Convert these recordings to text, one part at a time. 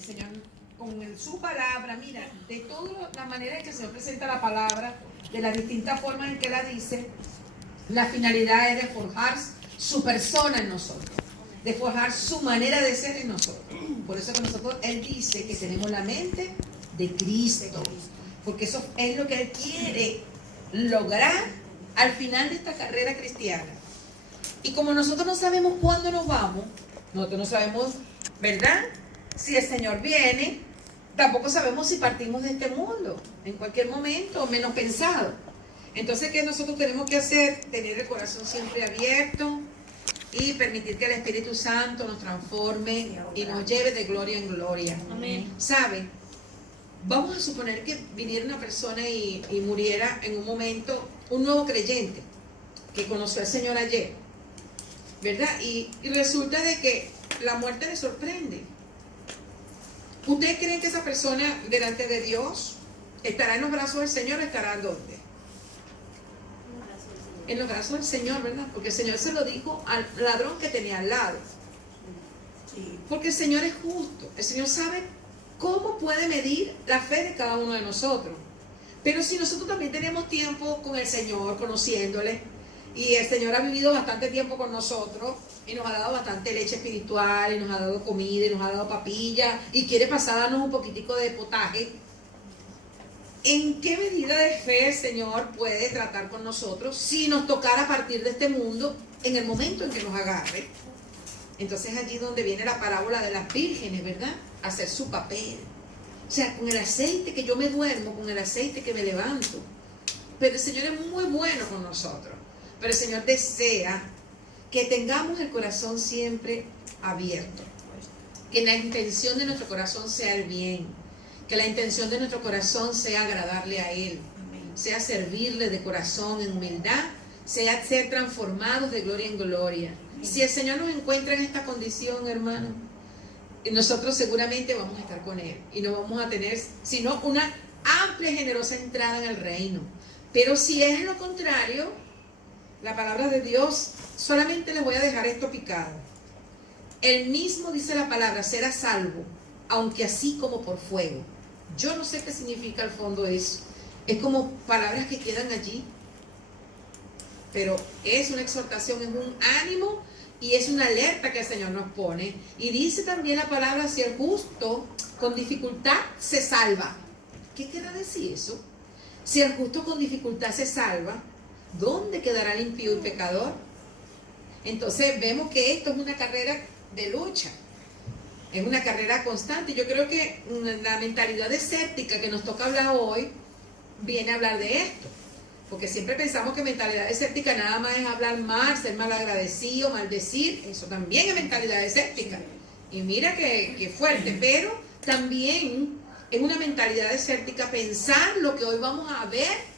el Señor, su palabra, mira, de toda la manera en que el Señor presenta la palabra, de las distintas formas en que la dice, la finalidad es de forjar su persona en nosotros, de forjar su manera de ser en nosotros. Por eso que nosotros, Él dice que tenemos la mente de Cristo, porque eso es lo que Él quiere lograr al final de esta carrera cristiana. Y como nosotros no sabemos cuándo nos vamos, nosotros no sabemos, ¿verdad?, si el Señor viene, tampoco sabemos si partimos de este mundo en cualquier momento, menos pensado. Entonces, ¿qué nosotros tenemos que hacer? Tener el corazón siempre abierto y permitir que el Espíritu Santo nos transforme y nos lleve de gloria en gloria. Amén. ¿Sabe? Vamos a suponer que viniera una persona y muriera en un momento, un nuevo creyente que conoció al Señor ayer, ¿verdad? Y resulta de que la muerte le sorprende. ¿Ustedes creen que esa persona delante de Dios estará en los brazos del Señor o estará ¿dónde? En los brazos del Señor, ¿verdad? Porque el Señor se lo dijo al ladrón que tenía al lado. Porque el Señor es justo. El Señor sabe cómo puede medir la fe de cada uno de nosotros. Pero si nosotros también tenemos tiempo con el Señor, conociéndole, y el Señor ha vivido bastante tiempo con nosotros, y nos ha dado bastante leche espiritual, y nos ha dado comida, y nos ha dado papilla, y quiere pasarnos un poquitico de potaje, ¿en qué medida de fe el Señor puede tratar con nosotros si nos tocara partir de este mundo en el momento en que nos agarre? Entonces allí donde viene la parábola de las vírgenes, ¿verdad? Hacer su papel. O sea, con el aceite que yo me duermo, con el aceite que me levanto. Pero el Señor es muy bueno con nosotros. Pero el Señor desea que tengamos el corazón siempre abierto. Que la intención de nuestro corazón sea el bien. Que la intención de nuestro corazón sea agradarle a Él. Sea servirle de corazón en humildad. Sea ser transformados de gloria en gloria. Si el Señor nos encuentra en esta condición, hermano, nosotros seguramente vamos a estar con Él. Y no vamos a tener, sino una amplia y generosa entrada en el reino. Pero si es lo contrario, la palabra de Dios, solamente les voy a dejar esto picado. Él mismo dice la palabra, será salvo, aunque así como por fuego. Yo no sé qué significa al fondo eso. Es como palabras que quedan allí. Pero es una exhortación, es un ánimo y es una alerta que el Señor nos pone. Y dice también la palabra, si el justo con dificultad se salva. ¿Qué quiere decir eso? Si el justo con dificultad se salva, ¿dónde quedará el impío y pecador? Entonces vemos que esto es una carrera de lucha. Es una carrera constante. Yo creo que la mentalidad escéptica que nos toca hablar hoy viene a hablar de esto. Porque siempre pensamos que mentalidad escéptica nada más es hablar mal, ser mal agradecido, maldecir. Eso también es mentalidad escéptica. Y mira que fuerte. Pero también es una mentalidad escéptica pensar lo que hoy vamos a ver,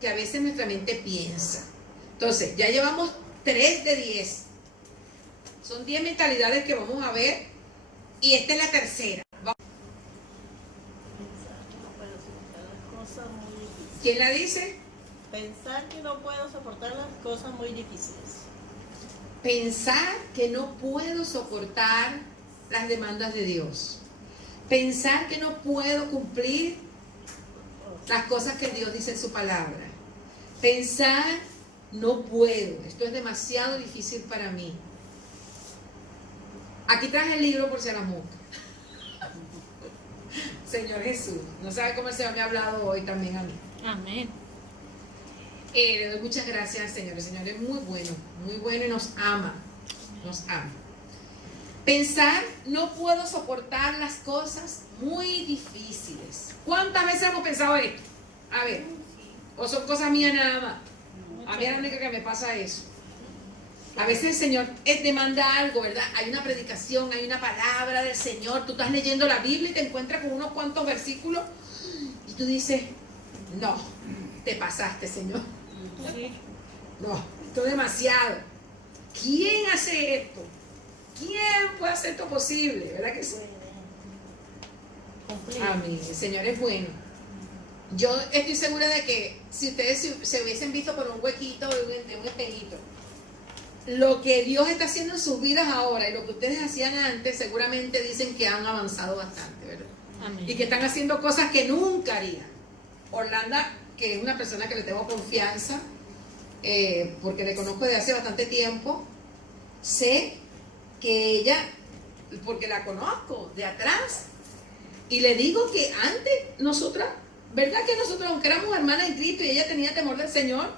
que a veces nuestra mente piensa. Entonces, ya llevamos 3 de 10. Son 10 mentalidades que vamos a ver. Y esta es la tercera. ¿Quién la dice? Pensar que no puedo soportar las cosas muy difíciles. Pensar que no puedo soportar las demandas de Dios. Pensar que no puedo cumplir las cosas que Dios dice en su palabra. Pensar, no puedo, esto es demasiado difícil para mí. Aquí traje el libro por si a la mosca. Señor Jesús, no sabe cómo el Señor me ha hablado hoy también a mí. Amén. Le doy muchas gracias al Señor. El Señor es muy bueno y nos ama. Nos ama. Pensar, no puedo soportar las cosas muy difíciles. ¿Cuántas veces hemos pensado esto? A ver, o son cosas mías nada más. A mí es la única que me pasa eso. A veces el Señor demanda algo, ¿verdad? Hay una predicación, hay una palabra del Señor. Tú estás leyendo la Biblia y te encuentras con unos cuantos versículos y tú dices, no, te pasaste, Señor. No, esto es demasiado. ¿Quién hace esto? ¿Quién puede hacer esto posible? ¿Verdad que sí? Amén. El Señor es bueno. Yo estoy segura de que si ustedes se hubiesen visto por un huequito de un espejito, lo que Dios está haciendo en sus vidas ahora y lo que ustedes hacían antes, seguramente dicen que han avanzado bastante, ¿verdad? Amén. Y que están haciendo cosas que nunca harían. Orlanda, que es una persona que le tengo confianza, porque le conozco desde hace bastante tiempo, sé que ella, porque la conozco de atrás, y le digo que antes nosotras, ¿verdad que nosotros, aunque éramos hermanas en Cristo y ella tenía temor del Señor,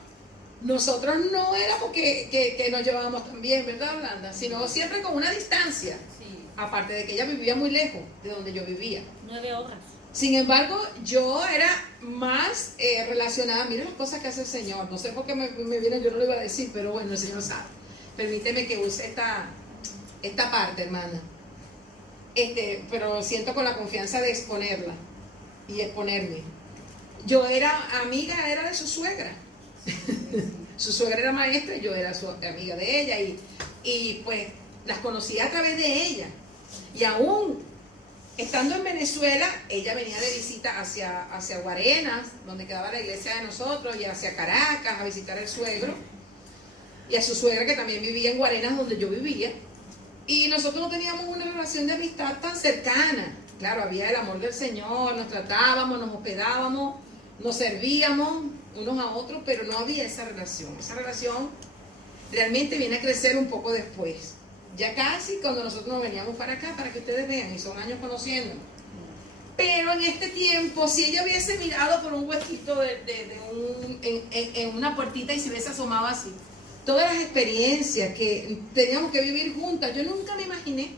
nosotros no éramos que nos llevábamos tan bien, ¿verdad, Orlando? Sino siempre con una distancia, Sí, aparte de que ella vivía muy lejos de donde yo vivía. 9 horas. Sin embargo, yo era más relacionada, miren las cosas que hace el Señor, no sé por qué me viene, yo no lo iba a decir, pero bueno, el Señor sabe. Permíteme que use esta parte, hermana. Pero siento con la confianza de exponerla y exponerme. Yo era de su suegra. Su suegra era maestra y yo era su amiga de ella y pues las conocí a través de ella. Y aún estando en Venezuela, ella venía de visita hacia Guarenas, donde quedaba la iglesia de nosotros, y hacia Caracas a visitar al suegro y a su suegra que también vivía en Guarenas donde yo vivía. Y nosotros no teníamos una relación de amistad tan cercana. Claro, había el amor del Señor, nos tratábamos, nos hospedábamos, nos servíamos unos a otros, pero no había esa relación. Esa relación realmente viene a crecer un poco después. Ya casi cuando nosotros nos veníamos para acá, para que ustedes vean, y son años conociéndonos. Pero en este tiempo, si ella hubiese mirado por un huequito en una puertita y se hubiese asomado así, todas las experiencias que teníamos que vivir juntas, yo nunca me imaginé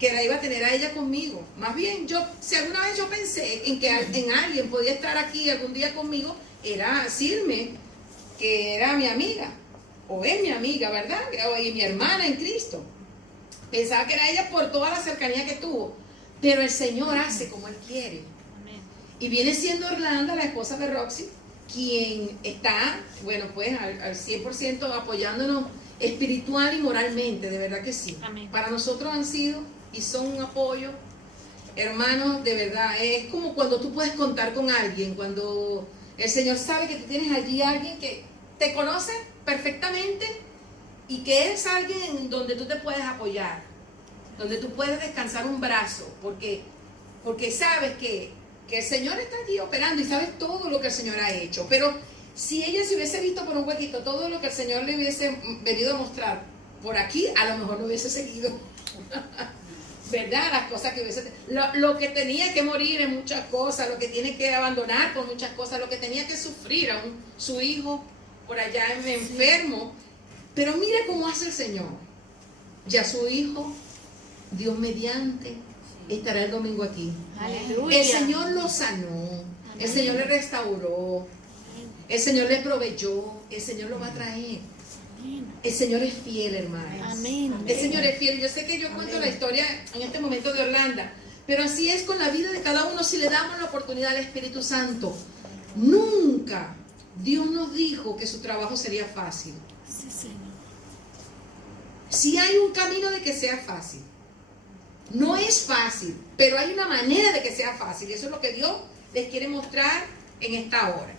que la iba a tener a ella conmigo. Más bien, si alguna vez yo pensé en que en alguien podía estar aquí algún día conmigo, era Silme, que era mi amiga, o es mi amiga, ¿verdad? Y mi hermana en Cristo. Pensaba que era ella por toda la cercanía que tuvo. Pero el Señor hace como Él quiere. Amén. Y viene siendo Orlando, la esposa de Roxy, quien está, bueno, pues al 100% apoyándonos espiritual y moralmente, de verdad que sí. Amén. Para nosotros han sido y son un apoyo, hermanos, de verdad. Es como cuando tú puedes contar con alguien, cuando el Señor sabe que tú tienes allí a alguien que te conoce perfectamente y que es alguien donde tú te puedes apoyar, donde tú puedes descansar un brazo, porque sabes que el Señor está allí operando y sabes todo lo que el Señor ha hecho. Pero si ella se hubiese visto por un huequito todo lo que el Señor le hubiese venido a mostrar por aquí, a lo mejor no hubiese seguido. ¿Verdad? Las cosas que hubiese... Lo que tenía que morir en muchas cosas, lo que tiene que abandonar por muchas cosas, lo que tenía que sufrir, aún su hijo por allá enfermo. Pero mire cómo hace el Señor. Ya su hijo, Dios mediante, estará el domingo aquí. Aleluya. El Señor lo sanó, el Señor le restauró, el Señor le proveyó, el Señor lo va a traer. El Señor es fiel, hermanos. Amén. El Señor es fiel. Yo sé que yo cuento la historia en este momento de Orlando, pero así es con la vida de cada uno si le damos la oportunidad al Espíritu Santo. Nunca Dios nos dijo que su trabajo sería fácil. Sí, Señor. Sí hay un camino de que sea fácil. No es fácil, pero hay una manera de que sea fácil. Y eso es lo que Dios les quiere mostrar en esta hora.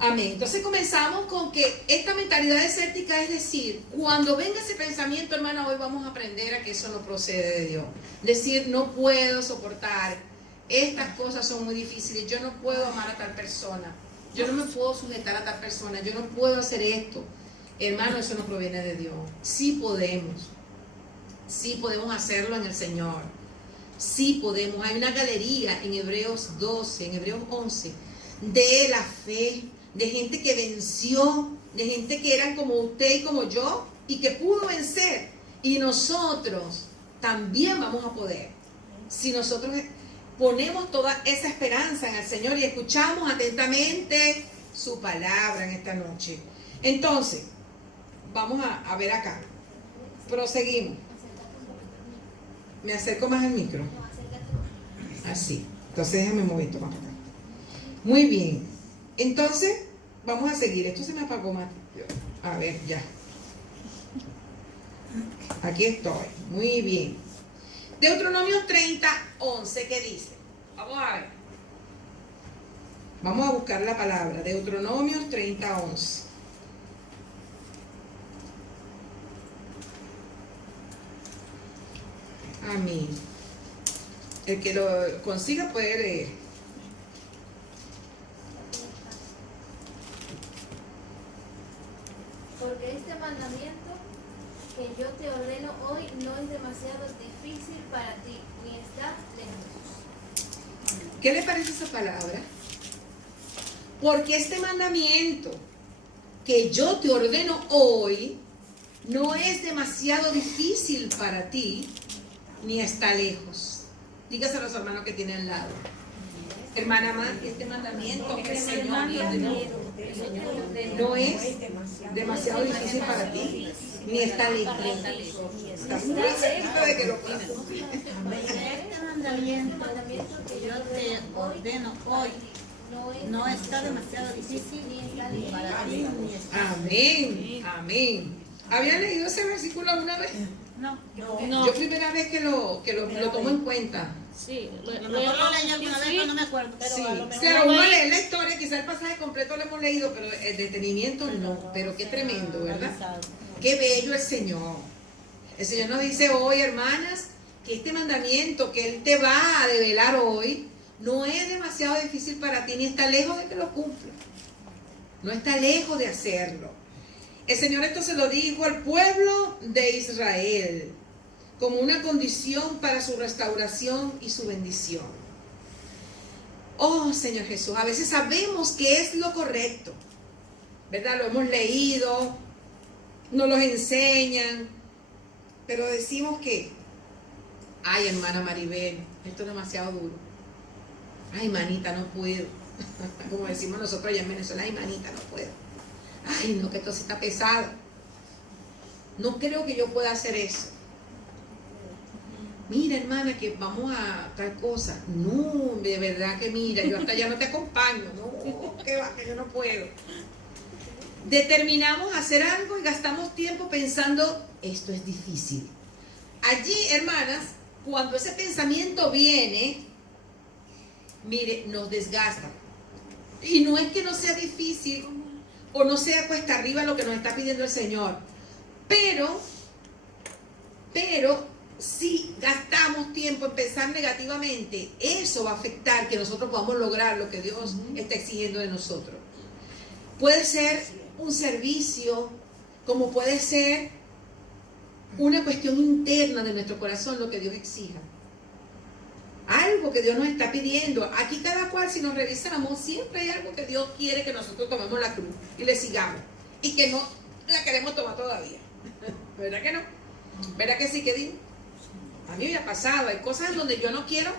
Amén. Entonces comenzamos con que esta mentalidad desértica, es decir, cuando venga ese pensamiento, hermana, hoy vamos a aprender a que eso no procede de Dios. Decir, no puedo soportar, estas cosas son muy difíciles, yo no puedo amar a tal persona, yo no me puedo sujetar a tal persona, yo no puedo hacer esto. Hermano, eso no proviene de Dios. Sí podemos hacerlo en el Señor. Sí podemos. Hay una galería en Hebreos 12, en Hebreos 11, de la fe, de gente que venció, de gente que eran como usted y como yo, y que pudo vencer. Y nosotros también vamos a poder. Si nosotros ponemos toda esa esperanza en el Señor y escuchamos atentamente su palabra en esta noche. Entonces, vamos a ver acá. Proseguimos. Me acerco más al micro. Así. Entonces déjame mover esto más acá. Muy bien. Entonces, vamos a seguir. Esto se me apagó más. A ver, ya. Aquí estoy. Muy bien. Deuteronomio 30, 11, ¿qué dice? Vamos a ver. Vamos a buscar la palabra. Deuteronomio 30, 11. Amén. El que lo consiga puede leer. Porque este mandamiento que yo te ordeno hoy no es demasiado difícil para ti, ni está lejos. ¿Qué le parece esa palabra? Porque este mandamiento que yo te ordeno hoy no es demasiado difícil para ti, ni está lejos. Dígase a los hermanos que tienen al lado. Hermana Amada, este mandamiento que el Señor te ordenó no es demasiado difícil para ti, ni está lejos. Estás muy cerca de que lo puedas cumplir. Este mandamiento que yo te ordeno hoy no está demasiado difícil para ti ni está. Amén, amén. ¿Habían leído ese versículo alguna vez? No. Yo primera vez que lo tomo en cuenta. Sí, A lo mejor lo leí alguna vez, pero no me acuerdo. Pero Sí, a lo mejor claro, lo uno lee. lee la historia, quizá el pasaje completo lo hemos leído, pero el detenimiento no. Pero qué tremendo, ¿verdad? Qué bello el Señor. El Señor nos dice hoy, hermanas, que este mandamiento que Él te va a develar hoy no es demasiado difícil para ti, ni está lejos de que lo cumpla. No está lejos de hacerlo. El Señor esto se lo dijo al pueblo de Israel como una condición para su restauración y su bendición. Oh, Señor Jesús, a veces sabemos que es lo correcto, ¿verdad? Lo hemos leído, nos los enseñan, pero decimos que, ay, hermana Maribel, esto es demasiado duro. Ay, manita, no puedo. Como decimos nosotros allá en Venezuela, ay, manita, no puedo. Ay, no, que esto sí está pesado. No creo que yo pueda hacer eso. Mira, hermana, que vamos a tal cosa. No, de verdad que mira, yo hasta allá no te acompaño. No, que va, que yo no puedo. Determinamos hacer algo y gastamos tiempo pensando, esto es difícil. Allí, hermanas, cuando ese pensamiento viene, mire, nos desgasta. Y no es que no sea difícil o no sea cuesta arriba lo que nos está pidiendo el Señor. Pero, si gastamos tiempo en pensar negativamente, eso va a afectar que nosotros podamos lograr lo que Dios está exigiendo de nosotros. Puede ser un servicio, como puede ser una cuestión interna de nuestro corazón, lo que Dios exija. Algo que Dios nos está pidiendo. Aquí cada cual, si nos revisamos, siempre hay algo que Dios quiere que nosotros tomemos la cruz y le sigamos. Y que no la queremos tomar todavía. ¿Verdad que no? ¿Verdad que sí, que digo? A mí me ha pasado, hay cosas en donde yo no quiero,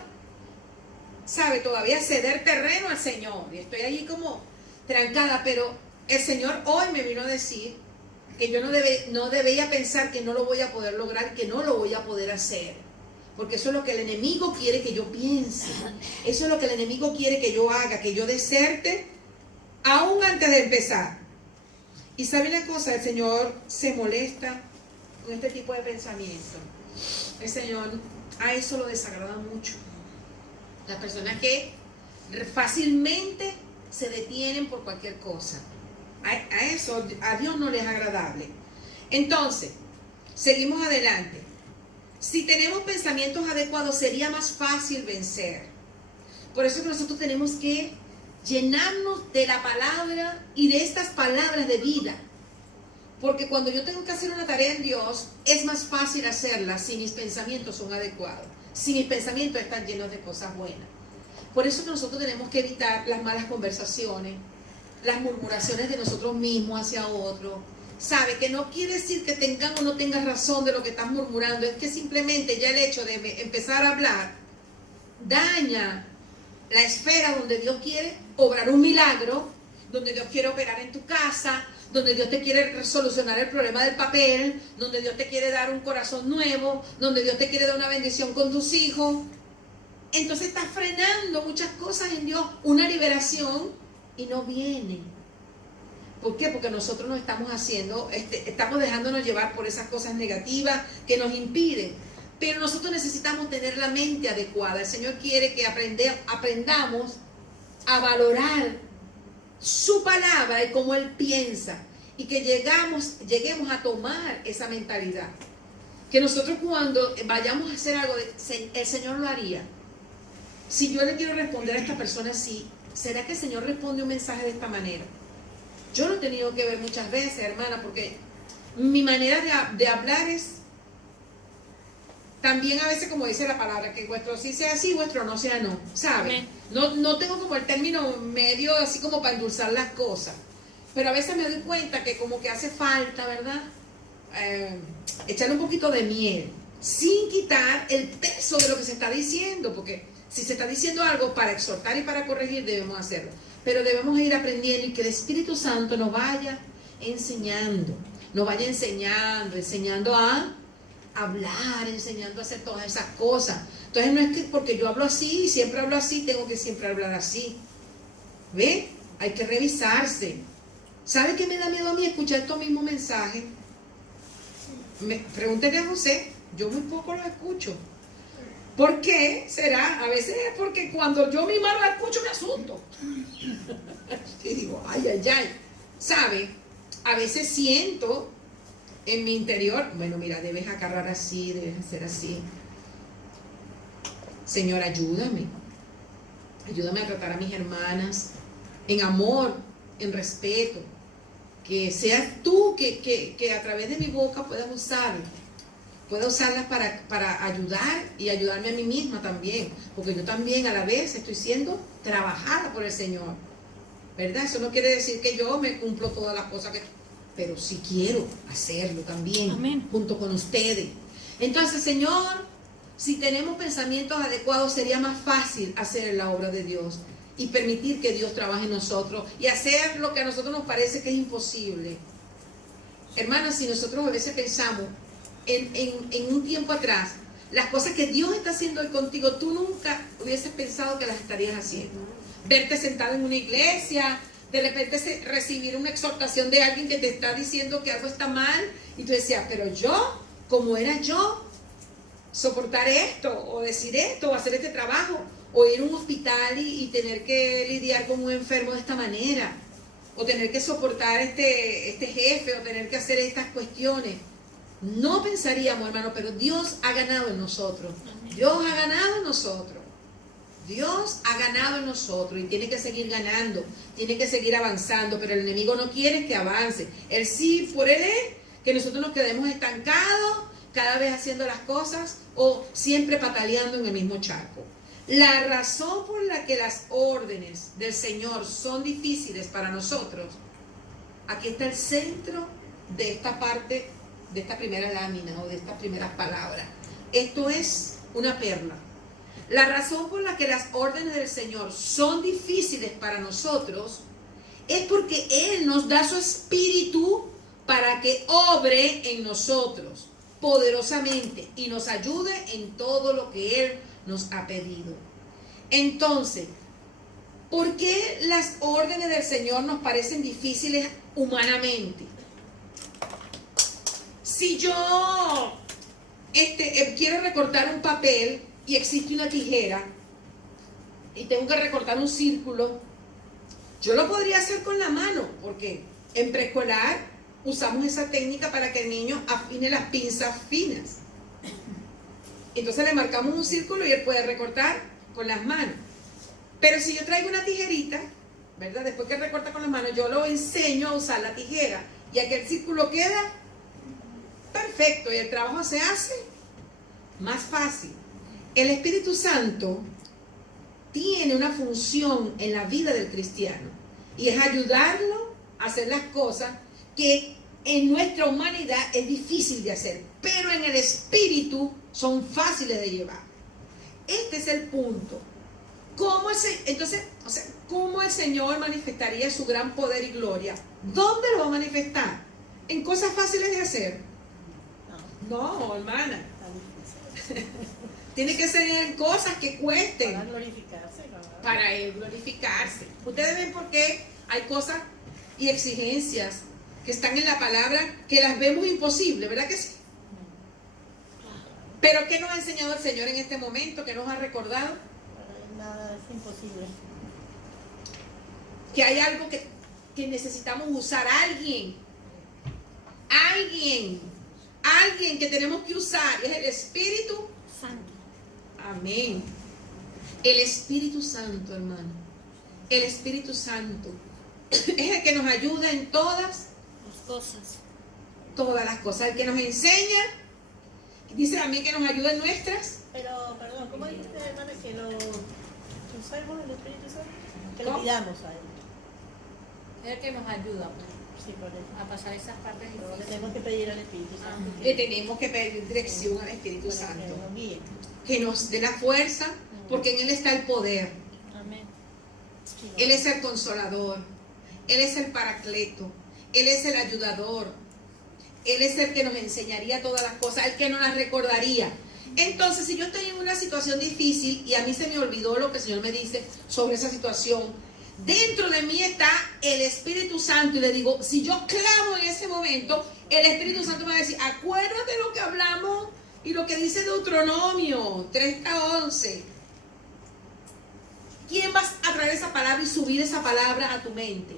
¿sabe? Todavía ceder terreno al Señor. Y estoy allí como trancada, pero el Señor hoy me vino a decir que yo no debía pensar que no lo voy a poder lograr, que no lo voy a poder hacer. Porque eso es lo que el enemigo quiere que yo piense. Eso es lo que el enemigo quiere que yo haga, que yo deserte aún antes de empezar. Y sabe una cosa, el Señor se molesta con este tipo de pensamiento. El Señor a eso lo desagrada mucho. Las personas que fácilmente se detienen por cualquier cosa. A eso, a Dios no le es agradable. Entonces, seguimos adelante. Si tenemos pensamientos adecuados, sería más fácil vencer. Por eso que nosotros tenemos que llenarnos de la palabra y de estas palabras de vida. Porque cuando yo tengo que hacer una tarea en Dios, es más fácil hacerla si mis pensamientos son adecuados, si mis pensamientos están llenos de cosas buenas. Por eso que nosotros tenemos que evitar las malas conversaciones, las murmuraciones de nosotros mismos hacia otros. Sabe que no quiere decir que tengan o no tengas razón de lo que estás murmurando, es que simplemente ya el hecho de empezar a hablar daña la esfera donde Dios quiere obrar un milagro, donde Dios quiere operar en tu casa, donde Dios te quiere solucionar el problema del papel, donde Dios te quiere dar un corazón nuevo, donde Dios te quiere dar una bendición con tus hijos. Entonces estás frenando muchas cosas en Dios, una liberación, y no viene. ¿Por qué? Porque nosotros nos estamos estamos dejándonos llevar por esas cosas negativas que nos impiden. Pero nosotros necesitamos tener la mente adecuada. El Señor quiere que aprendamos a valorar su palabra y cómo Él piensa. Y que lleguemos a tomar esa mentalidad. que nosotros cuando vayamos a hacer algo, el Señor lo haría. Si yo le quiero responder a esta persona así, ¿será que el Señor responde un mensaje de esta manera? Yo lo he tenido que ver muchas veces, hermana, porque mi manera de hablar es también a veces, como dice la palabra, que vuestro sí sea sí, vuestro no sea no, ¿sabes? No tengo como el término medio así como para endulzar las cosas, pero a veces me doy cuenta que como que hace falta, ¿verdad? Echarle un poquito de miel, sin quitar el peso de lo que se está diciendo, porque si se está diciendo algo para exhortar y para corregir, debemos hacerlo, pero debemos ir aprendiendo y que el Espíritu Santo nos vaya enseñando a hablar, enseñando a hacer todas esas cosas. Entonces no es que porque yo hablo así y siempre hablo así, tengo que siempre hablar así. ¿Ve? Hay que revisarse. ¿Sabe qué me da miedo a mí escuchar estos mismos mensajes? Pregúntenle a José, yo muy poco los escucho. ¿Por qué será? A veces es porque cuando yo misma los escucho me asusto. Y digo, ay. ¿Sabe? A veces siento en mi interior, bueno, mira, debes agarrar así, debes hacer así. Señor, ayúdame a tratar a mis hermanas en amor, en respeto, que seas tú que a través de mi boca pueda usarlas para ayudar y ayudarme a mí misma también, porque yo también a la vez estoy siendo trabajada por el Señor, ¿verdad? Eso no quiere decir que yo me cumplo todas las cosas pero sí quiero hacerlo también. Amén. Junto con ustedes. Entonces, Señor, si tenemos pensamientos adecuados, sería más fácil hacer la obra de Dios y permitir que Dios trabaje en nosotros y hacer lo que a nosotros nos parece que es imposible. Hermanas, si nosotros a veces pensamos en un tiempo atrás, las cosas que Dios está haciendo hoy contigo, tú nunca hubieses pensado que las estarías haciendo. Verte sentado en una iglesia, de repente recibir una exhortación de alguien que te está diciendo que algo está mal y tú decías, pero yo, ¿cómo era yo? Soportar esto, o decir esto, o hacer este trabajo, o ir a un hospital y tener que lidiar con un enfermo de esta manera, o tener que soportar este jefe, o tener que hacer estas cuestiones. No pensaríamos, hermano, pero Dios ha ganado en nosotros. Dios ha ganado en nosotros. Dios ha ganado en nosotros y tiene que seguir ganando, tiene que seguir avanzando, pero el enemigo no quiere que avance. Él sí, por él es que nosotros nos quedemos estancados, cada vez haciendo las cosas o siempre pataleando en el mismo charco. La razón por la que las órdenes del Señor son difíciles para nosotros, aquí está el centro de esta parte, de esta primera lámina o de estas primeras palabras. Esto es una perla. La razón por la que las órdenes del Señor son difíciles para nosotros es porque Él nos da su espíritu para que obre en nosotros poderosamente y nos ayude en todo lo que Él nos ha pedido. Entonces, ¿por qué las órdenes del Señor nos parecen difíciles humanamente? Si yo quiero recortar un papel y existe una tijera y tengo que recortar un círculo, yo lo podría hacer con la mano, porque en preescolar usamos esa técnica para que el niño afine las pinzas finas. Entonces le marcamos un círculo y él puede recortar con las manos. Pero si yo traigo una tijerita, ¿verdad? Después que recorta con las manos, yo lo enseño a usar la tijera y aquel círculo queda perfecto y el trabajo se hace más fácil. El Espíritu Santo tiene una función en la vida del cristiano y es ayudarlo a hacer las cosas que en nuestra humanidad es difícil de hacer, pero en el Espíritu son fáciles de llevar. Este es el punto. ¿Cómo el Señor manifestaría su gran poder y gloria? ¿Dónde lo va a manifestar? ¿En cosas fáciles de hacer? No, hermana. Tiene que ser en cosas que cuesten. Para glorificarse. Para Él glorificarse. Ustedes ven por qué hay cosas y exigencias que están en la palabra que las vemos imposibles, ¿verdad que sí? Pero ¿qué nos ha enseñado el Señor en este momento? ¿Qué nos ha recordado? Nada es imposible. Que hay algo que necesitamos usar. Alguien alguien que tenemos que usar, y es el Espíritu Santo. Amén. El Espíritu Santo, hermano. El Espíritu Santo es el que nos ayuda en todas las cosas. El que nos enseña, dice también que nos ayuda en nuestras. Pero, perdón, ¿cómo dijiste, hermana, que lo usamos el Espíritu Santo? Que le ¿Cómo? pidamos a él. Es el que nos ayuda pues, Sí, por eso. a pasar esas partes Le difíciles. tenemos que pedir al Espíritu Santo Le tenemos que pedir dirección al Espíritu para que Santo, nos guíe. que nos dé la fuerza, porque en Él está el poder. Amén. Sí, Él es el consolador, Él es el paracleto, Él es el ayudador, Él es el que nos enseñaría todas las cosas, el que nos las recordaría. Entonces, si yo estoy en una situación difícil y a mí se me olvidó lo que el Señor me dice sobre esa situación, dentro de mí está el Espíritu Santo y le digo, si yo clamo en ese momento, el Espíritu Santo me va a decir, acuérdate lo que hablamos y lo que dice Deuteronomio 30:11. ¿Quién va a traer esa palabra y subir esa palabra a tu mente?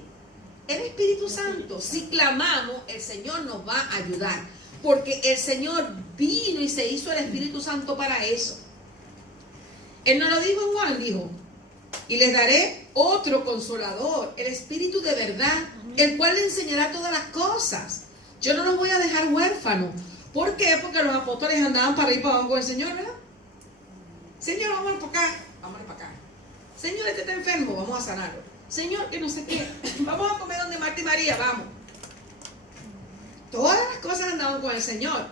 El Espíritu Santo. Si clamamos, el Señor nos va a ayudar. Porque el Señor vino y se hizo el Espíritu Santo para eso. Él no lo dijo en Juan, dijo, y les daré otro consolador, el Espíritu de verdad, el cual le enseñará todas las cosas. Yo no los voy a dejar huérfanos. ¿Por qué? Porque los apóstoles andaban para ir para abajo con el Señor, ¿verdad? Señor, vámonos para acá, vámonos para acá. Señor, este está enfermo, vamos a sanarlo. Señor, que no sé qué, vamos a comer donde Marta y María, vamos. Todas las cosas andaban con el Señor.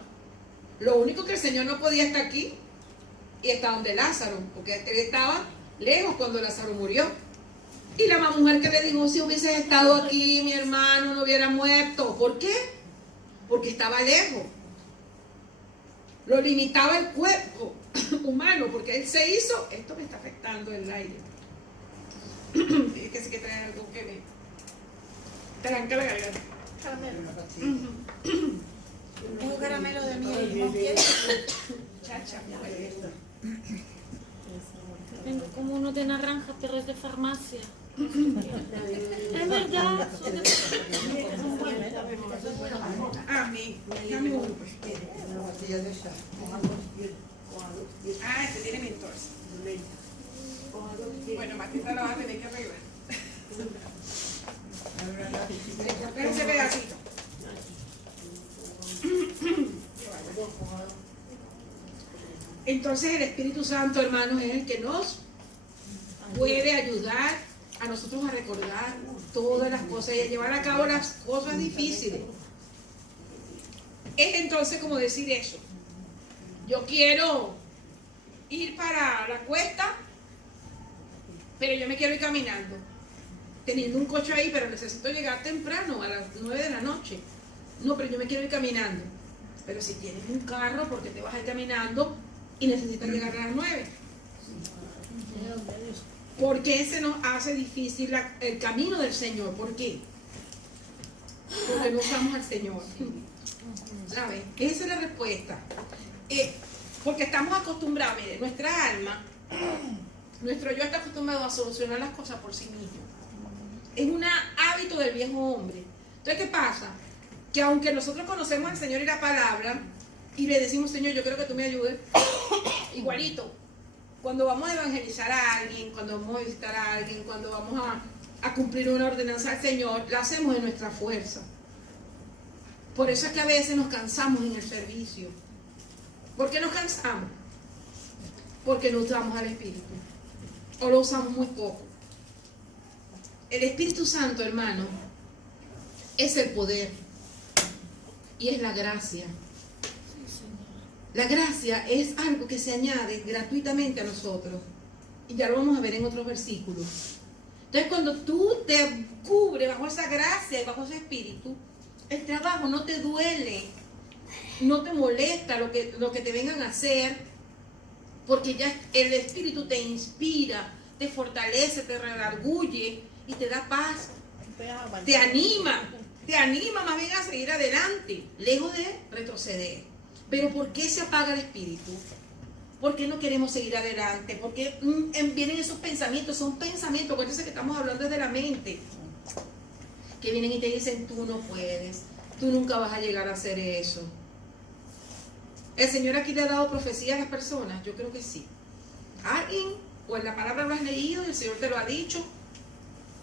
Lo único que el Señor no podía estar aquí y está donde Lázaro, porque él estaba lejos cuando Lázaro murió. Y la mujer que le dijo, si hubieses estado aquí, mi hermano no hubiera muerto. ¿Por qué? Porque estaba lejos. Lo limitaba el cuerpo humano, porque él se hizo, esto me está afectando el aire. Es que sí que trae algo que me tranca la garganta. Caramelo. Un caramelo de miel. ¿No quieres? Chacha, Tengo como uno de naranja, pero es de farmacia. Es verdad. amén. Dame uno, pues. Ah, este tiene mentos. Bueno, Matita lo va a tener que arreglar. Le corté ese pedacito. Entonces el Espíritu Santo, hermanos, es el que nos puede ayudar a nosotros a recordar todas las cosas y a llevar a cabo las cosas difíciles. Es entonces como decir eso. Yo quiero ir para la cuesta, pero yo me quiero ir caminando. Teniendo un coche ahí, pero necesito llegar temprano, a las 9 de la noche. No, pero yo me quiero ir caminando. Pero si tienes un carro, ¿por qué te vas a ir caminando y necesitas llegar a las 9? ¿Por qué se nos hace difícil el camino del Señor? ¿Por qué? Porque no usamos al Señor. ¿Sabes? Esa es la respuesta. Porque estamos acostumbrados, mire, nuestra alma, nuestro yo está acostumbrado a solucionar las cosas por sí mismo. Es un hábito del viejo hombre. Entonces, ¿qué pasa? Que aunque nosotros conocemos al Señor y la palabra, y le decimos, Señor, yo quiero que tú me ayudes, igualito, cuando vamos a evangelizar a alguien, cuando vamos a visitar a alguien, cuando vamos a cumplir una ordenanza al Señor, la hacemos en nuestra fuerza. Por eso es que a veces nos cansamos en el servicio. ¿Por qué nos cansamos? Porque no usamos al Espíritu. O lo usamos muy poco. El Espíritu Santo, hermano, es el poder. Y es la gracia. La gracia es algo que se añade gratuitamente a nosotros. Y ya lo vamos a ver en otros versículos. Entonces, cuando tú te cubres bajo esa gracia y bajo ese Espíritu, el trabajo no te duele, no te molesta lo que te vengan a hacer, porque ya el Espíritu te inspira, te fortalece, te redarguye y te da paz, te anima más bien a seguir adelante, lejos de retroceder. Pero ¿por qué se apaga el Espíritu? ¿Por qué no queremos seguir adelante? Porque vienen esos pensamientos, son pensamientos, acuérdense que estamos hablando desde la mente, que vienen y te dicen, tú no puedes, tú nunca vas a llegar a hacer eso. ¿El Señor aquí le ha dado profecía a las personas? Yo creo que sí. ¿Alguien? ¿O en la palabra lo has leído y el Señor te lo ha dicho?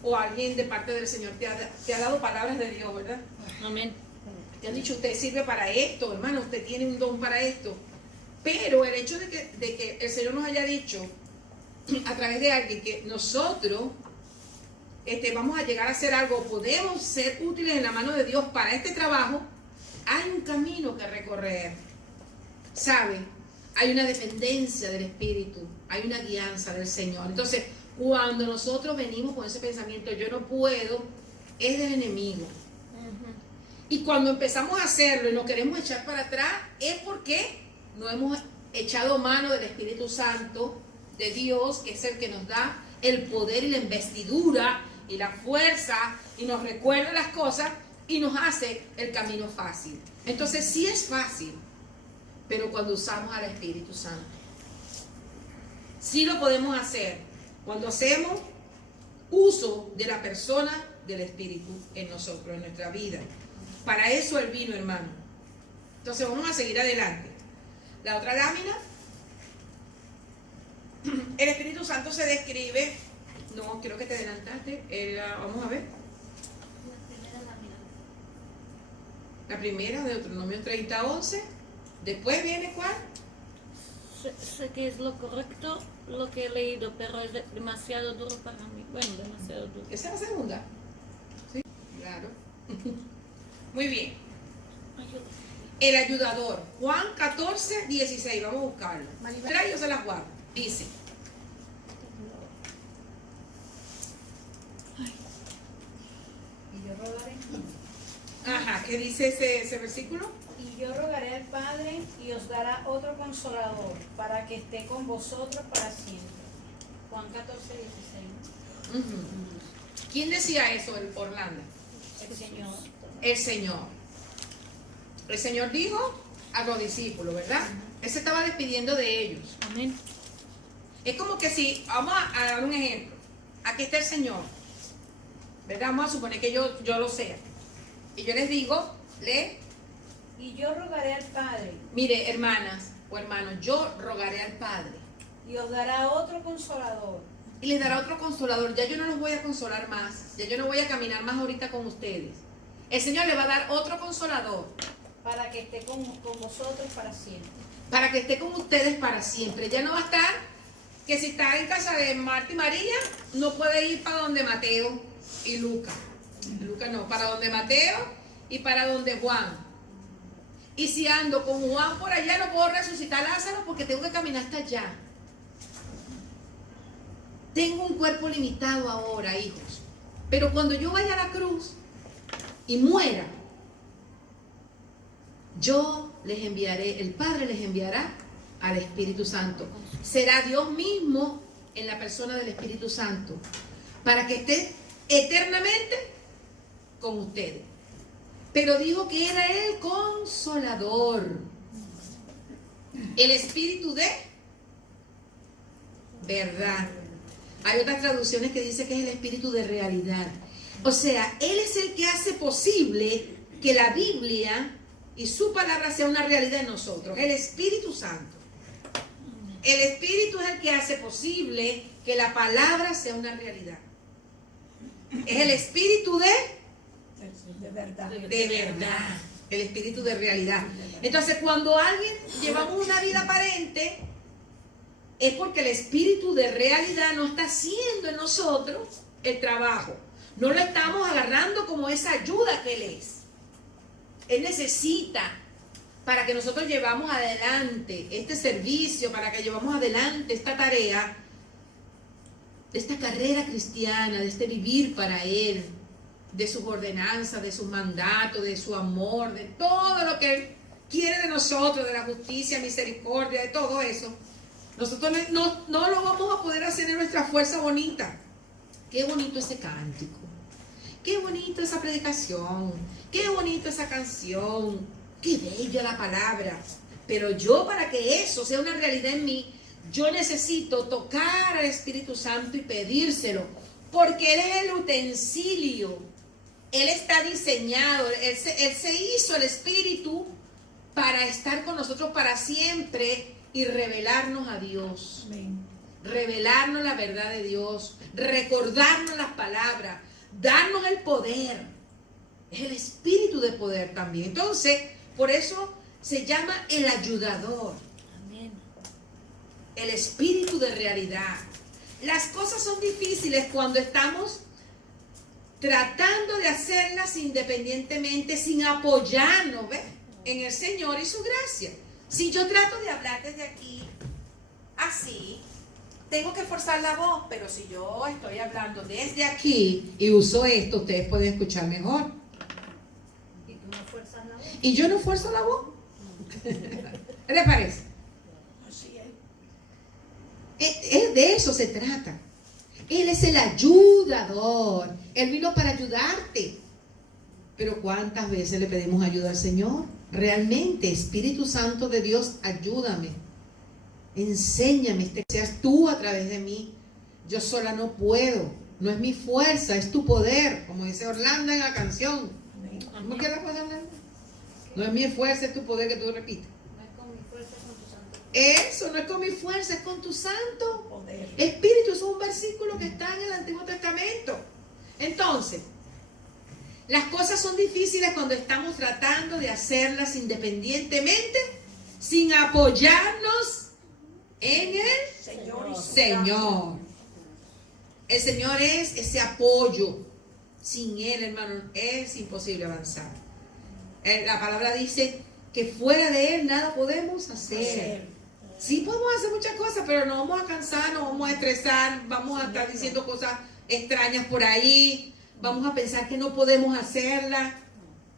¿O alguien de parte del Señor te ha dado palabras de Dios, verdad? Amén. Te han dicho, usted sirve para esto, hermano, usted tiene un don para esto. Pero el hecho de que el Señor nos haya dicho a través de alguien que nosotros vamos a llegar a hacer algo, podemos ser útiles en la mano de Dios para este trabajo, hay un camino que recorrer. ¿Sabe? Hay una dependencia del Espíritu, hay una guianza del Señor. Entonces, cuando nosotros venimos con ese pensamiento, yo no puedo, es del enemigo. Y cuando empezamos a hacerlo y nos queremos echar para atrás, es porque no hemos echado mano del Espíritu Santo de Dios, que es el que nos da el poder y la investidura y la fuerza y nos recuerda las cosas y nos hace el camino fácil. Entonces sí es fácil, pero cuando usamos al Espíritu Santo, sí lo podemos hacer cuando hacemos uso de la persona del Espíritu en nosotros, en nuestra vida. Para eso Él vino, hermano. Entonces vamos a seguir adelante. La otra lámina. El Espíritu Santo se describe. No, creo que te adelantaste. Vamos a ver. La primera, de Deuteronomio 30:11. Después viene ¿cuál? Sé que es lo correcto lo que he leído, pero es demasiado duro para mí. Bueno, demasiado duro. Esa es la segunda. Sí, claro. Muy bien. Ayuda. El ayudador. Juan 14:16. Vamos a buscarlo. Trae, yo se las guardo. Dice. Y yo rogaré. Ajá, ¿qué dice ese versículo? Y yo rogaré al Padre y os dará otro consolador para que esté con vosotros para siempre. Juan 14:16. ¿Quién decía eso, Orlando? El Señor. El Señor. El Señor dijo a los discípulos, ¿verdad? Él se estaba despidiendo de ellos. Amén. Es como que si, vamos a dar un ejemplo. Aquí está el Señor, ¿verdad? Vamos a suponer que yo lo sea. Y yo les digo, Y yo rogaré al Padre mire, hermanas o hermanos, yo rogaré al Padre. y os dará otro consolador. Y les dará otro consolador. Ya yo no los voy a consolar más. Ya yo no voy a caminar más ahorita con ustedes. El Señor le va a dar otro consolador. Para que esté con vosotros para siempre. Para que esté con ustedes para siempre. Ya no va a estar que si está en casa de Marta y María, no puede ir para donde Mateo y Lucas. Lucas no, para donde Mateo y para donde Juan. Y si ando con Juan por allá, no puedo resucitar a Lázaro porque tengo que caminar hasta allá. Tengo un cuerpo limitado ahora, hijos. Pero cuando yo vaya a la cruz y muera, yo les enviaré, el Padre les enviará al Espíritu Santo. Será Dios mismo en la persona del Espíritu Santo para que esté eternamente con ustedes. Pero dijo que era el consolador, el Espíritu de verdad. Hay otras traducciones que dicen que es el Espíritu de realidad. O sea, Él es el que hace posible que la Biblia y su palabra sea una realidad en nosotros. El Espíritu Santo. El Espíritu es el que hace posible que la palabra sea una realidad. Es el Espíritu de verdad. De verdad. El Espíritu de realidad. Entonces, cuando alguien llevamos una vida aparente, es porque el Espíritu de realidad no está haciendo en nosotros el trabajo. No lo estamos agarrando como esa ayuda que Él es. Él necesita para que nosotros llevamos adelante este servicio, para que llevamos adelante esta tarea, de esta carrera cristiana, de este vivir para Él, de sus ordenanzas, de sus mandatos, de su amor, de todo lo que Él quiere de nosotros, de la justicia, misericordia, de todo eso. Nosotros no lo vamos a poder hacer en nuestra fuerza bonita. Qué bonito ese cántico, qué bonito esa predicación, qué bonito esa canción, qué bella la palabra. Pero yo, para que eso sea una realidad en mí, yo necesito tocar al Espíritu Santo y pedírselo, porque Él es el utensilio. Él está diseñado, Él se hizo el Espíritu para estar con nosotros para siempre y revelarnos a Dios. Revelarnos la verdad de Dios, recordarnos las palabras, darnos el poder. Es el espíritu de poder también. Entonces, por eso se llama el ayudador. Amén. El espíritu de realidad. Las cosas son difíciles cuando estamos tratando de hacerlas independientemente, sin apoyarnos, ¿ves?, en el Señor y su gracia. Si yo trato de hablar desde aquí, así, tengo que forzar la voz, pero si yo estoy hablando desde aquí y uso esto, ustedes pueden escuchar mejor. ¿Y tú no fuerzas la voz? Y yo no fuerzo la voz. ¿Qué les parece? Así Es de eso se trata. Él es el ayudador. Él vino para ayudarte. Pero ¿cuántas veces le pedimos ayuda al Señor? Realmente, Espíritu Santo de Dios, ayúdame. Enséñame, que seas tú a través de mí. Yo sola no puedo. No es mi fuerza, es tu poder. Como dice Orlando en la canción. ¿Cómo que la puede hablar? No es mi fuerza, es tu poder, que tú repites. No es con mi fuerza, es con tu santo. Eso no es con mi fuerza, es con tu santo poder. Espíritu. Es un versículo que está en el Antiguo Testamento. Entonces, las cosas son difíciles cuando estamos tratando de hacerlas independientemente, sin apoyarnos en el Señor y su Señor. El Señor es ese apoyo. Sin Él, hermano, es imposible avanzar. La palabra dice que fuera de Él nada podemos hacer. Sí podemos hacer muchas cosas, pero nos vamos a cansar, nos vamos a estresar, vamos a estar diciendo cosas extrañas por ahí, vamos a pensar que no podemos hacerla,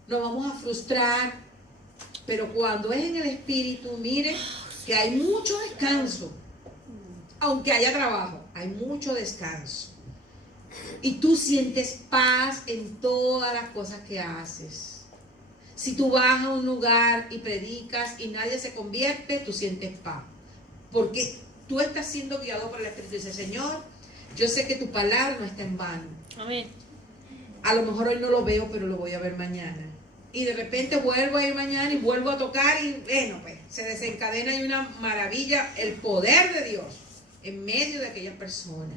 nos vamos a frustrar. Pero cuando es en el Espíritu, mire que hay mucho descanso. Aunque haya trabajo, hay mucho descanso. Y tú sientes paz en todas las cosas que haces. Si tú vas a un lugar y predicas y nadie se convierte, tú sientes paz. Porque tú estás siendo guiado por el Espíritu. Dice, Señor, yo sé que tu palabra no está en vano. Amén. A lo mejor hoy no lo veo, pero lo voy a ver mañana. Y de repente vuelvo a ir mañana y vuelvo a tocar y bueno, pues se desencadena y una maravilla, el poder de Dios en medio de aquella persona.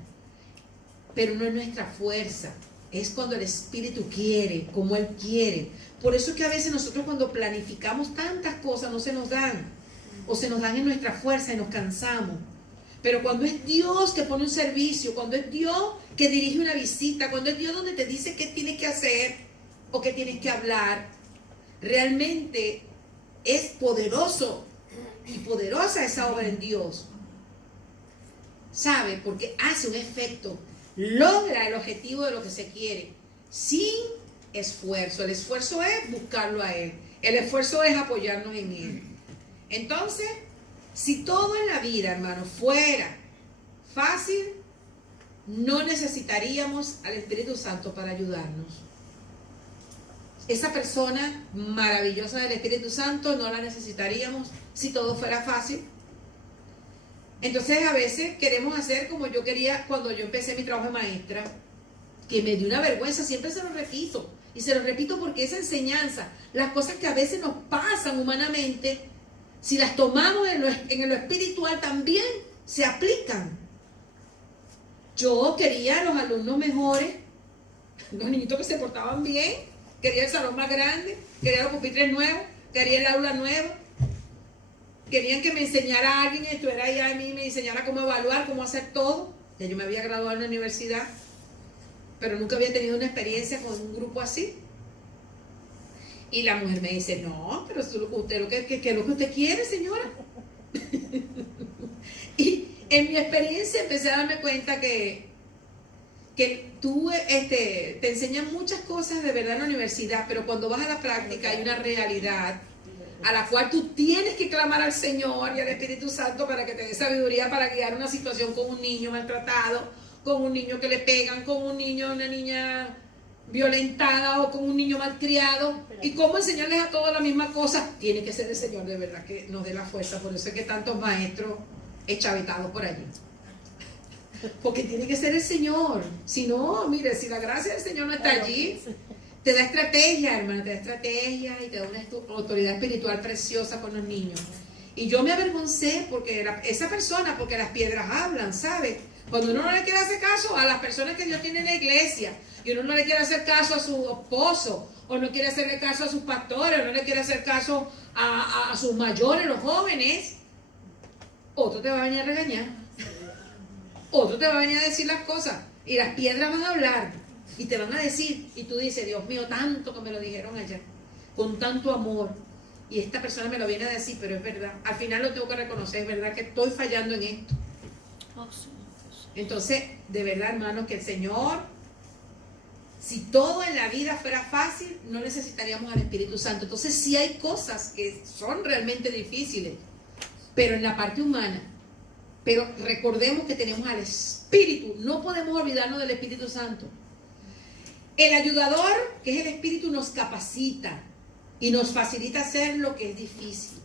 Pero no es nuestra fuerza, es cuando el Espíritu quiere, como Él quiere. Por eso es que a veces nosotros cuando planificamos tantas cosas no se nos dan, o se nos dan en nuestra fuerza y nos cansamos. Pero cuando es Dios que pone un servicio, cuando es Dios que dirige una visita, cuando es Dios donde te dice qué tienes que hacer o qué tienes que hablar, realmente es poderoso y poderosa esa obra en Dios. ¿Sabe? Porque hace un efecto, logra el objetivo de lo que se quiere, sin esfuerzo. El esfuerzo es buscarlo a Él. El esfuerzo es apoyarnos en Él. Entonces, si todo en la vida, hermano, fuera fácil, no necesitaríamos al Espíritu Santo para ayudarnos. Esa persona maravillosa del Espíritu Santo no la necesitaríamos si todo fuera fácil. Entonces a veces queremos hacer como yo quería cuando yo empecé mi trabajo de maestra, que me dio una vergüenza, siempre se lo repito. Y se lo repito porque esa enseñanza, las cosas que a veces nos pasan humanamente, si las tomamos en lo espiritual también se aplican. Yo quería a los alumnos mejores, los niñitos que se portaban bien, quería el salón más grande, quería los pupitres nuevos, quería el aula nueva. Querían que me enseñara a alguien, estuviera ahí a mí, me enseñara cómo evaluar, cómo hacer todo. Ya yo me había graduado en la universidad, pero nunca había tenido una experiencia con un grupo así. Y la mujer me dice, no, pero usted ¿qué es lo que usted quiere, señora? Y en mi experiencia empecé a darme cuenta que tú te enseñan muchas cosas de verdad en la universidad, pero cuando vas a la práctica hay una realidad a la cual tú tienes que clamar al Señor y al Espíritu Santo para que te dé sabiduría para guiar una situación con un niño maltratado, con un niño que le pegan, con un niño, una niña violentada o con un niño malcriado. Y cómo enseñarles a todos la misma cosa. Tiene que ser el Señor de verdad que nos dé la fuerza. Por eso es que tantos maestros enchavetados por allí. Porque tiene que ser el Señor. Si no, mire, si la gracia del Señor no está allí, Te da estrategia, hermano, te da estrategia y te da una autoridad espiritual preciosa con los niños. Y yo me avergoncé porque esa persona, porque las piedras hablan, ¿sabes? Cuando uno no le quiere hacer caso a las personas que Dios tiene en la iglesia, y uno no le quiere hacer caso a su esposo, o no quiere hacerle caso a sus pastores, o no le quiere hacer caso a sus mayores, los jóvenes, otro te va a venir a regañar. Otro te va a venir a decir las cosas. Y las piedras van a hablar. Y te van a decir. Y tú dices, Dios mío, tanto que me lo dijeron ayer. Con tanto amor. Y esta persona me lo viene a decir, pero es verdad. Al final lo tengo que reconocer. Es verdad que estoy fallando en esto. Entonces, de verdad, hermanos, que el Señor, si todo en la vida fuera fácil, no necesitaríamos al Espíritu Santo. Entonces, sí hay cosas que son realmente difíciles. Pero en la parte humana. Pero recordemos que tenemos al Espíritu. No podemos olvidarnos del Espíritu Santo. El ayudador, que es el Espíritu, nos capacita y nos facilita hacer lo que es difícil.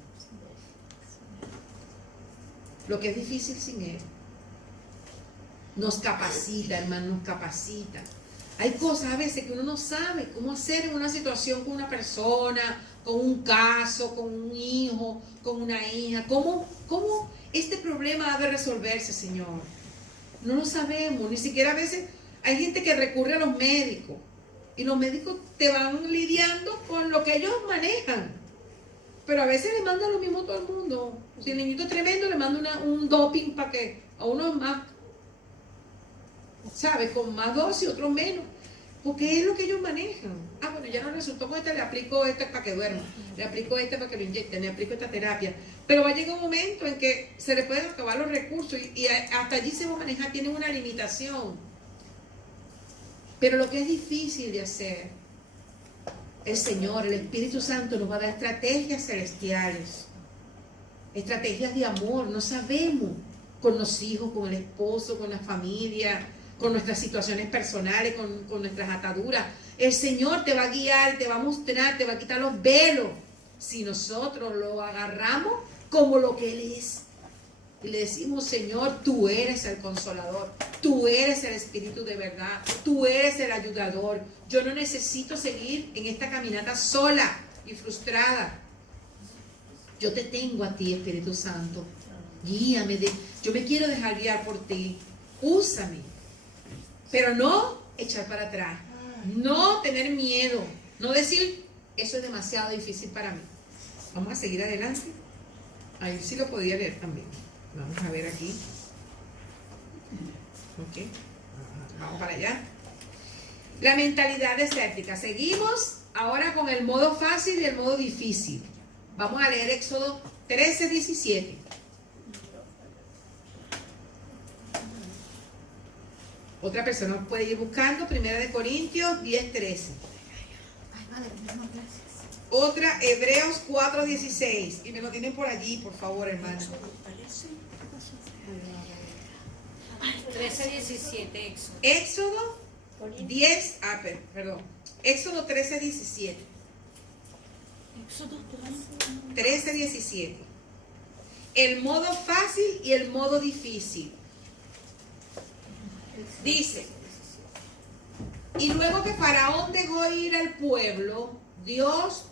Lo que es difícil sin Él. Nos capacita, hermano, nos capacita. Hay cosas a veces que uno no sabe cómo hacer en una situación con una persona, con un caso, con un hijo, con una hija. ¿Cómo este problema ha de resolverse, Señor? No lo sabemos. Ni siquiera a veces hay gente que recurre a los médicos. Y los médicos te van lidiando con lo que ellos manejan. Pero a veces le mandan lo mismo a todo el mundo. Si el niñito es tremendo, le manda un doping para que a uno más, ¿sabes? Con más dosis, otros menos. Porque es lo que ellos manejan. Ah, bueno, ya no resultó con le aplico para que duerma. Le aplico para que lo inyecten. Le aplico esta terapia. Pero va a llegar un momento en que se le pueden acabar los recursos. Y hasta allí se va a manejar. Tiene una limitación. Pero lo que es difícil de hacer, el Señor, el Espíritu Santo nos va a dar estrategias celestiales. Estrategias de amor. No sabemos con los hijos, con el esposo, con la familia, con nuestras situaciones personales, con nuestras ataduras. El Señor te va a guiar, te va a mostrar, te va a quitar los velos. Si nosotros lo agarramos como lo que Él es. Y le decimos, Señor, tú eres el consolador. Tú eres el Espíritu de verdad. Tú eres el ayudador. Yo no necesito seguir en esta caminata sola y frustrada. Yo te tengo a ti, Espíritu Santo. Guíame. Yo me quiero dejar guiar por ti. Úsame. Pero no echar para atrás. No tener miedo. No decir, eso es demasiado difícil para mí. Vamos a seguir adelante. Ahí sí lo podía leer también. Vamos a ver aquí. Ok. Vamos para allá. La mentalidad desértica. Seguimos ahora con el modo fácil y el modo difícil. Vamos a leer Éxodo 13:17. Otra persona puede ir buscando. 1 Corintios 10:13. Otra, Hebreos 4:16. Y me lo tienen por allí, por favor, hermano. 13:17, Éxodo. Éxodo 10, perdón. Éxodo 13:17. Éxodo 13:17. El modo fácil y el modo difícil. Dice, y luego que Faraón dejó ir al pueblo, Dios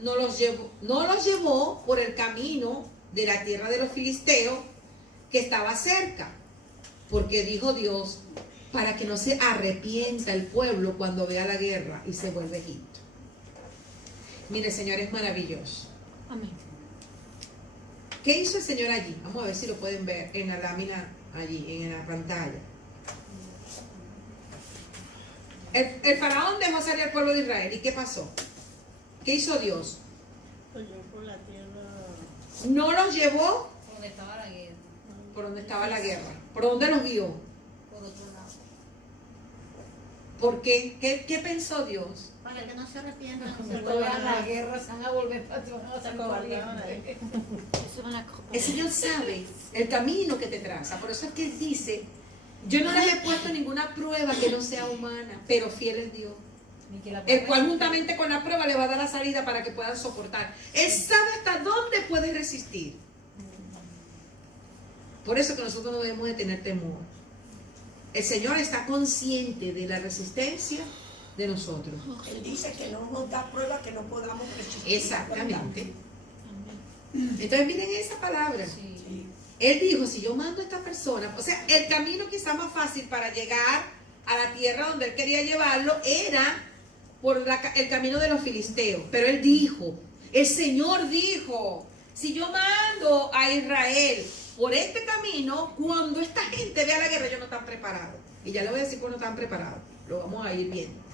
no los llevó por el camino de la tierra de los filisteos que estaba cerca, porque dijo Dios, para que no se arrepienta el pueblo cuando vea la guerra y se vuelve a Egipto. Mire, Señor, es maravilloso. Amén. ¿Qué hizo el Señor allí? Vamos a ver si lo pueden ver en la lámina allí, en la pantalla. El faraón dejó salir al pueblo de Israel. ¿Y qué pasó? ¿Qué hizo Dios? No los llevó Por donde estaba la guerra. por donde estaba la guerra. ¿Por dónde los guió? Por otro lado. ¿Por qué? ¿Qué pensó Dios? Para que no se arrepientan. Cuando vean la guerra, se van a volver para atrás, van a estar corriendo. Eso van a El Señor sabe el camino que te traza. Por eso es que Él dice, yo no les he puesto ninguna prueba que no sea humana, pero fiel es Dios. El cual juntamente con la prueba le va a dar la salida para que puedan soportar. Él sabe hasta dónde puede resistir. Por eso que nosotros no debemos de tener temor. El Señor está consciente de la resistencia de nosotros. Él dice que no nos da prueba que no podamos resistir. Exactamente. Entonces miren esa palabra. Sí. Él dijo, si yo mando a esta persona, o sea, el camino quizá más fácil para llegar a la tierra donde él quería llevarlo era por el camino de los filisteos. Pero él dijo, el Señor dijo, si yo mando a Israel por este camino, cuando esta gente vea la guerra, ellos no están preparados. Y ya le voy a decir que no están preparados. Lo vamos a ir viendo.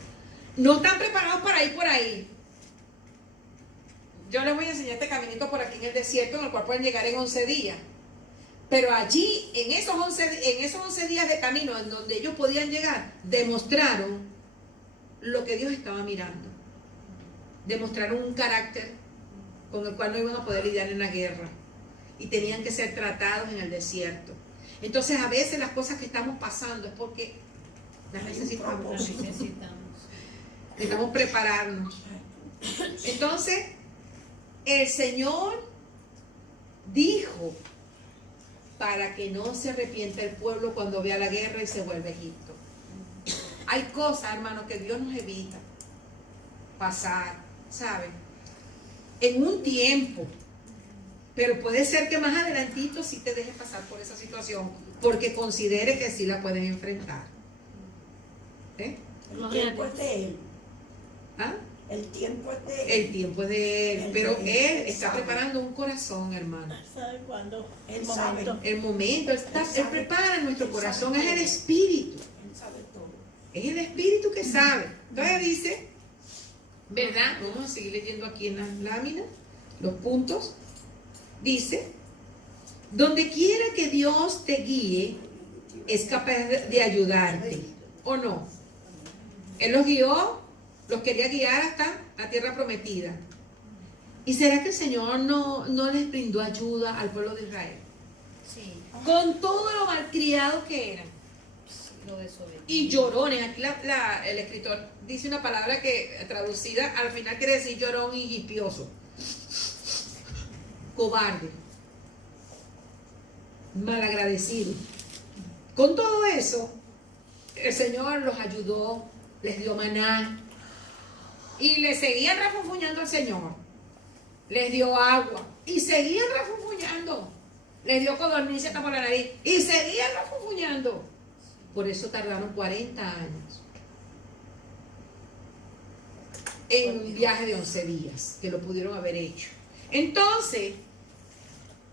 No están preparados para ir por ahí. Yo les voy a enseñar este caminito por aquí en el desierto, en el cual pueden llegar en 11 días. Pero allí, en esos 11 días de camino en donde ellos podían llegar, demostraron lo que Dios estaba mirando. Demostraron un carácter con el cual no iban a poder lidiar en la guerra. Y tenían que ser tratados en el desierto. Entonces, a veces las cosas que estamos pasando es porque las necesitamos. Necesitamos prepararnos. Entonces, el Señor dijo para que no se arrepienta el pueblo cuando vea la guerra y se vuelva a Egipto. Hay cosas, hermanos, que Dios nos evita pasar, ¿saben? En un tiempo. Pero puede ser que más adelantito sí te deje pasar por esa situación, porque considere que sí la pueden enfrentar. ¿Eh? El tiempo es de Él. ¿Ah? El tiempo es de Él. El tiempo es de Él, Él pero sabe. Él está preparando un corazón, hermano. ¿Sabe cuándo? Él sabe. El momento, Él prepara nuestro corazón, es el Espíritu. Él sabe todo. Es el Espíritu que sabe. Entonces dice, ¿verdad? Vamos a seguir leyendo aquí en las láminas, los puntos. Dice, donde quiera que Dios te guíe, es capaz de ayudarte, ¿o no? Él los guió, los quería guiar hasta la tierra prometida. ¿Y será que el Señor no les brindó ayuda al pueblo de Israel? Sí, Con todo lo malcriados que eran. lo desobediente. Y llorones. Aquí el escritor dice una palabra que traducida al final quiere decir llorón y hipioso. Cobarde, malagradecido. Con todo eso, el Señor los ayudó, les dio maná y le seguían refunfuñando al Señor. Les dio agua y seguían refunfuñando. Les dio codorniz hasta por la nariz y seguían refunfuñando. Por eso tardaron 40 años en un viaje de 11 días, que lo pudieron haber hecho. Entonces,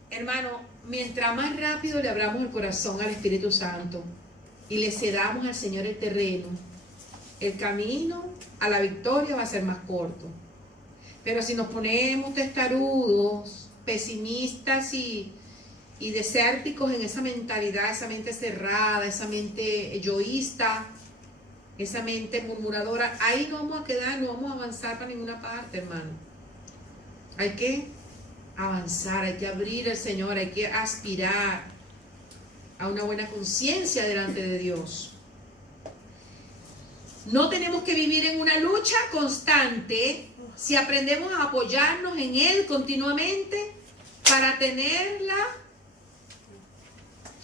hermano, mientras más rápido le abramos el corazón al Espíritu Santo y le cedamos al Señor el terreno, el camino a la victoria va a ser más corto. Pero si nos ponemos testarudos, pesimistas y desérticos en esa mentalidad, esa mente cerrada, esa mente egoísta, esa mente murmuradora, ahí no vamos a quedar, no vamos a avanzar para ninguna parte, hermano. Hay que avanzar, hay que abrir el Señor, hay que aspirar a una buena conciencia delante de Dios. No tenemos que vivir en una lucha constante si aprendemos a apoyarnos en Él continuamente para tener la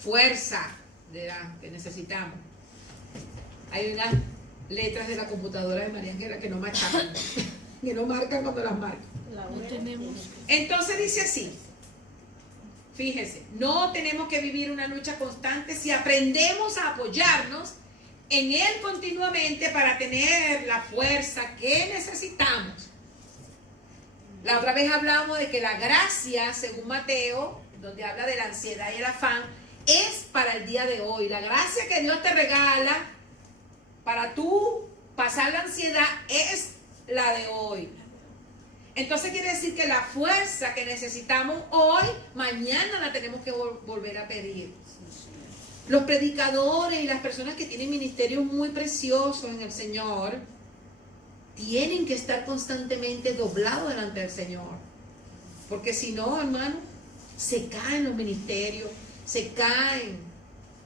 fuerza que necesitamos. Hay unas letras de la computadora de María Ángela que no marcan, que no marcan cuando las marcan. No tenemos. Entonces dice así, fíjese, no tenemos que vivir una lucha constante si aprendemos a apoyarnos en Él continuamente para tener la fuerza que necesitamos. La otra vez hablamos de que la gracia, según Mateo, donde habla de la ansiedad y el afán, es para el día de hoy. La gracia que Dios te regala para tú pasar la ansiedad es la de hoy. Entonces quiere decir que la fuerza que necesitamos hoy, mañana la tenemos que volver a pedir. Los predicadores y las personas que tienen ministerios muy preciosos en el Señor tienen que estar constantemente doblados delante del Señor. Porque si no, hermano, se caen los ministerios, se caen,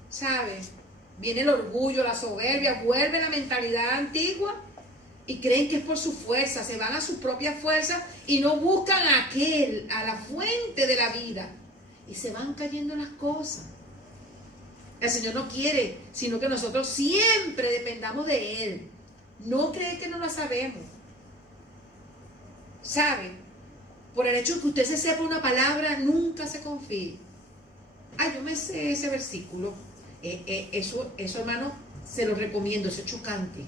¿sabes? Viene el orgullo, la soberbia, vuelve la mentalidad antigua y creen que es por su fuerza, se van a su propia fuerza y no buscan a aquel, a la fuente de la vida. Y se van cayendo las cosas. El Señor no quiere, sino que nosotros siempre dependamos de Él. No cree que no la sabemos. ¿Sabe? Por el hecho de que usted se sepa una palabra, nunca se confíe. Ay, yo me sé ese versículo. Eso, hermano, se lo recomiendo. Eso es chocante.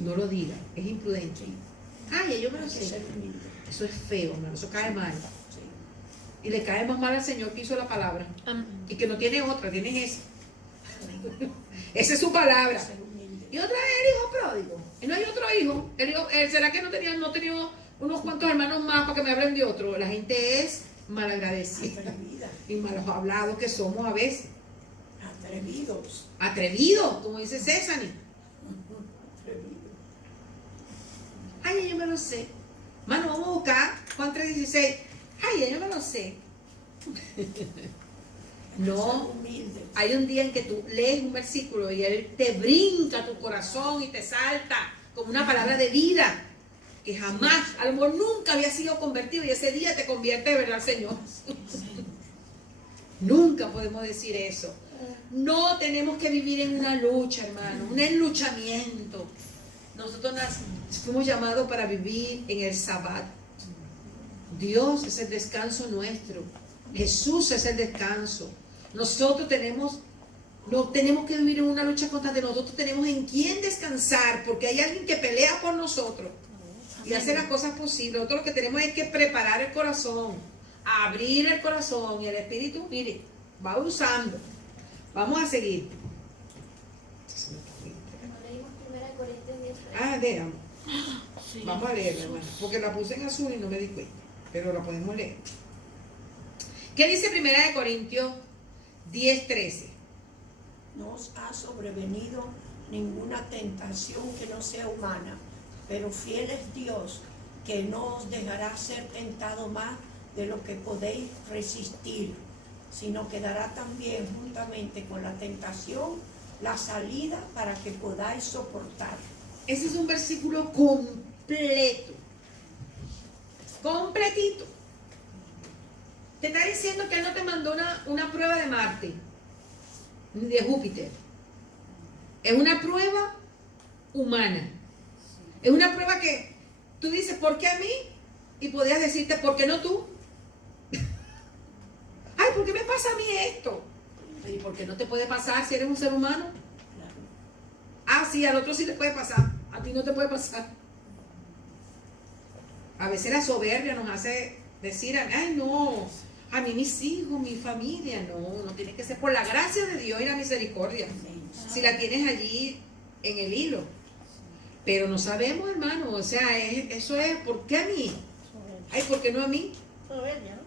No lo diga. Es imprudente. Ay, yo me lo Hay que sé. ser humilde. Eso es feo, hermano. Eso cae mal. Sí. Y le cae más mal al Señor que hizo la palabra. Y que no tiene otra, tiene esa. Esa es su palabra. Ser humilde. Y otra es el hijo pródigo. Y no hay otro hijo. ¿Será que no tenía unos cuantos hermanos más para que me hablen de otro? La gente es malagradecida Atrevida. y malos hablados que somos a veces. Atrevidos. Atrevidos, como dice César. Atrevidos. Ay, ya yo me lo sé. Mano, vamos a buscar Juan 3:16. Ay, ya yo me lo sé. No. Ser humilde. Hay un día en que tú lees un versículo y él te brinca tu corazón y te salta como una palabra de vida que jamás, a lo mejor nunca había sido convertido y ese día te convierte de verdad, Señor. Nunca podemos decir eso. No tenemos que vivir en una lucha, hermano, un enluchamiento. Nosotros fuimos llamados para vivir en el Sabbat. Dios es el descanso nuestro. Jesús es el descanso. Nosotros no tenemos que vivir en una lucha constante. Nosotros tenemos en quién descansar, porque hay alguien que pelea por nosotros y hace las cosas posibles. Nosotros lo que tenemos es que preparar el corazón, abrir el corazón, y el Espíritu, mire, va usando. Vamos a seguir. Leímos 1 Corintios 10. Ah, veamos. Vamos a leerla, hermano, porque la puse en azul y no me di cuenta, pero la podemos leer. ¿Qué dice 1 Corintios 10:13? No os ha sobrevenido ninguna tentación que no sea humana, pero fiel es Dios, que no os dejará ser tentado más de lo que podéis resistir, sino que dará también juntamente con la tentación la salida para que podáis soportar. Ese es un versículo completo. Completito. Te está diciendo que Él no te mandó una prueba de Marte, ni de Júpiter. Es una prueba humana. Es una prueba que tú dices, ¿por qué a mí? Y podías decirte, ¿por qué no tú? Ay, ¿por qué me pasa a mí esto? ¿Y por qué no te puede pasar si eres un ser humano? Ah, sí, al otro sí le puede pasar. A ti no te puede pasar. A veces la soberbia nos hace decir, ay, no, a mí mis hijos, mi familia, no tiene que ser por la gracia de Dios y la misericordia. Si la tienes allí en el hilo. Pero no sabemos, hermano, o sea, eso es, ¿por qué a mí? Ay, ¿por qué no a mí? Soberbia, ¿no?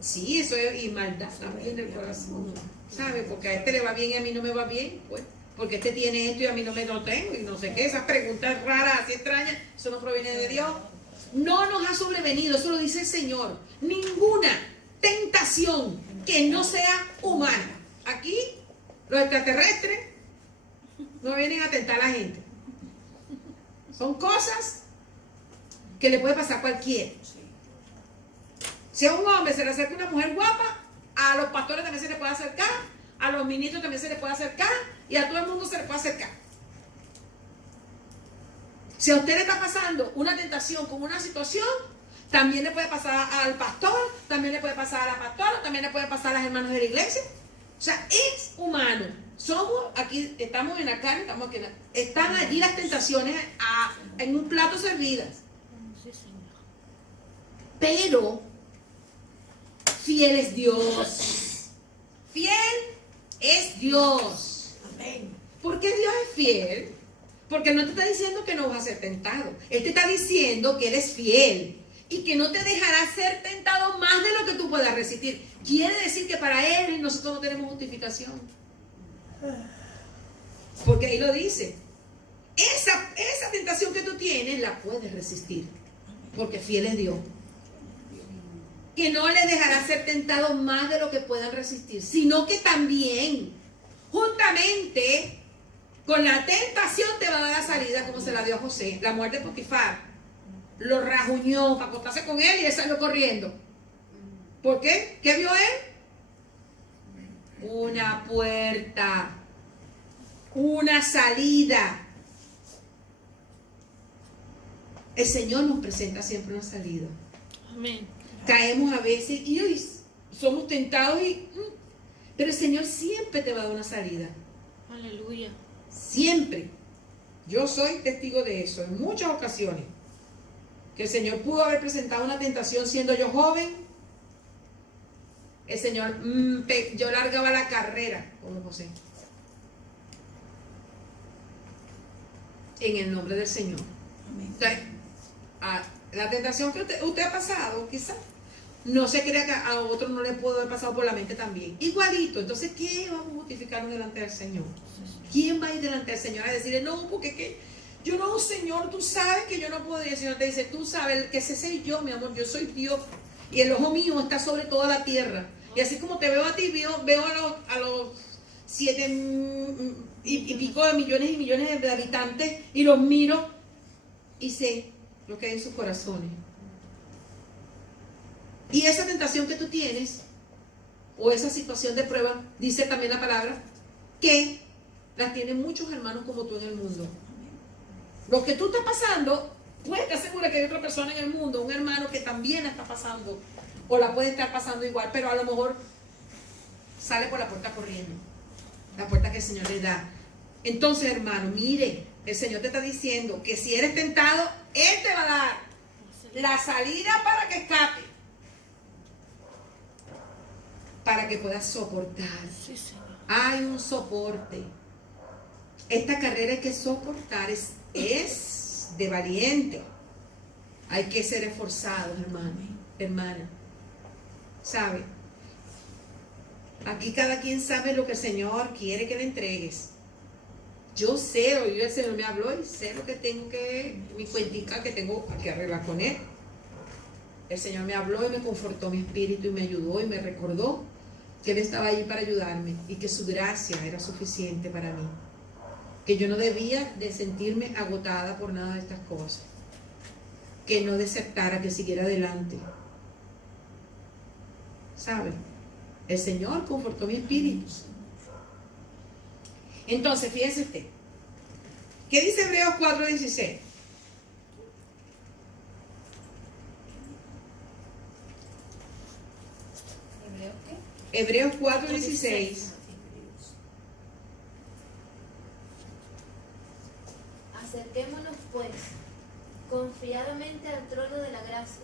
Sí, eso es, y maldad también del corazón, ¿sabe? Porque a este le va bien y a mí no me va bien, pues. Porque este tiene esto y a mí no me lo tengo, y no sé qué, esas preguntas raras, así extrañas, eso no proviene de Dios. No nos ha sobrevenido, eso lo dice el Señor, ninguna tentación que no sea humana. Aquí, los extraterrestres no vienen a tentar a la gente. Son cosas que le puede pasar a cualquiera. Si a un hombre se le acerca una mujer guapa, a los pastores también se le puede acercar, a los ministros también se le puede acercar, y a todo el mundo se le puede acercar. Si a usted le está pasando una tentación con una situación, también le puede pasar al pastor, también le puede pasar a la pastora, también le puede pasar a las hermanas de la iglesia. O sea, es humano. Somos aquí, estamos en la carne, estamos aquí están allí las tentaciones en un plato servidas. Pero fiel es Dios. Fiel es Dios. Amén. ¿Por qué Dios es fiel? Porque no te está diciendo que no vas a ser tentado. Él te está diciendo que Él es fiel y que no te dejará ser tentado más de lo que tú puedas resistir. Quiere decir que para Él nosotros no tenemos justificación. Porque ahí lo dice. Esa tentación que tú tienes la puedes resistir. Porque fiel es Dios. Que no les dejará ser tentado más de lo que puedan resistir, sino que también, juntamente, con la tentación te va a dar la salida como se la dio a José. La muerte de Potifar lo rajuñó para acostarse con él y él salió corriendo. ¿Por qué? ¿Qué vio él? Una puerta, una salida. el Señor nos presenta siempre una salida. Amén. Caemos a veces y uy, somos tentados, pero el Señor siempre te va a dar una salida. Aleluya. Siempre. Yo soy testigo de eso en muchas ocasiones. Que el Señor pudo haber presentado una tentación siendo yo joven. El Señor, yo largaba la carrera, como José. En el nombre del Señor. Entonces, la tentación que usted ha pasado, quizás, no se crea que a otro no le pudo haber pasado por la mente también. Igualito. Entonces, ¿qué vamos a justificarnos delante del Señor? ¿Quién va a ir delante del Señor a decirle, no, porque que yo no, Señor, tú sabes que yo no puedo? Y el Señor te dice, tú sabes que ese soy yo, mi amor, yo soy Dios. Y el ojo mío está sobre toda la tierra. Y así como te veo a ti, veo a los 7 y pico de millones y millones de habitantes y los miro y sé lo que hay en sus corazones. Y esa tentación que tú tienes, o esa situación de prueba, dice también la palabra, que las tienen muchos hermanos como tú en el mundo. Lo que tú estás pasando, puedes estar segura que hay otra persona en el mundo, un hermano que también la está pasando, o la puede estar pasando igual, pero a lo mejor sale por la puerta corriendo, la puerta que el Señor le da. Entonces, hermano, mire, el Señor te está diciendo que si eres tentado, Él te va a dar la salida para que escape, para que puedas soportar. Sí, Señor. Hay un soporte. Esta carrera hay que soportar, es de valiente. Hay que ser esforzados, hermano, hermana. ¿Sabe? Aquí cada quien sabe lo que el Señor quiere que le entregues. Yo sé, hoy el Señor me habló y sé lo que tengo que, mi cuentica que tengo que arreglar con Él. El Señor me habló y me confortó mi espíritu y me ayudó y me recordó que Él estaba allí para ayudarme y que su gracia era suficiente para mí. Que yo no debía de sentirme agotada por nada de estas cosas. Que no desertara, que siguiera adelante. ¿Sabe? El Señor confortó mi espíritu. Entonces, fíjense usted. ¿Qué dice Hebreos 4:16? Hebreos 4:16. Acerquémonos pues confiadamente al trono de la gracia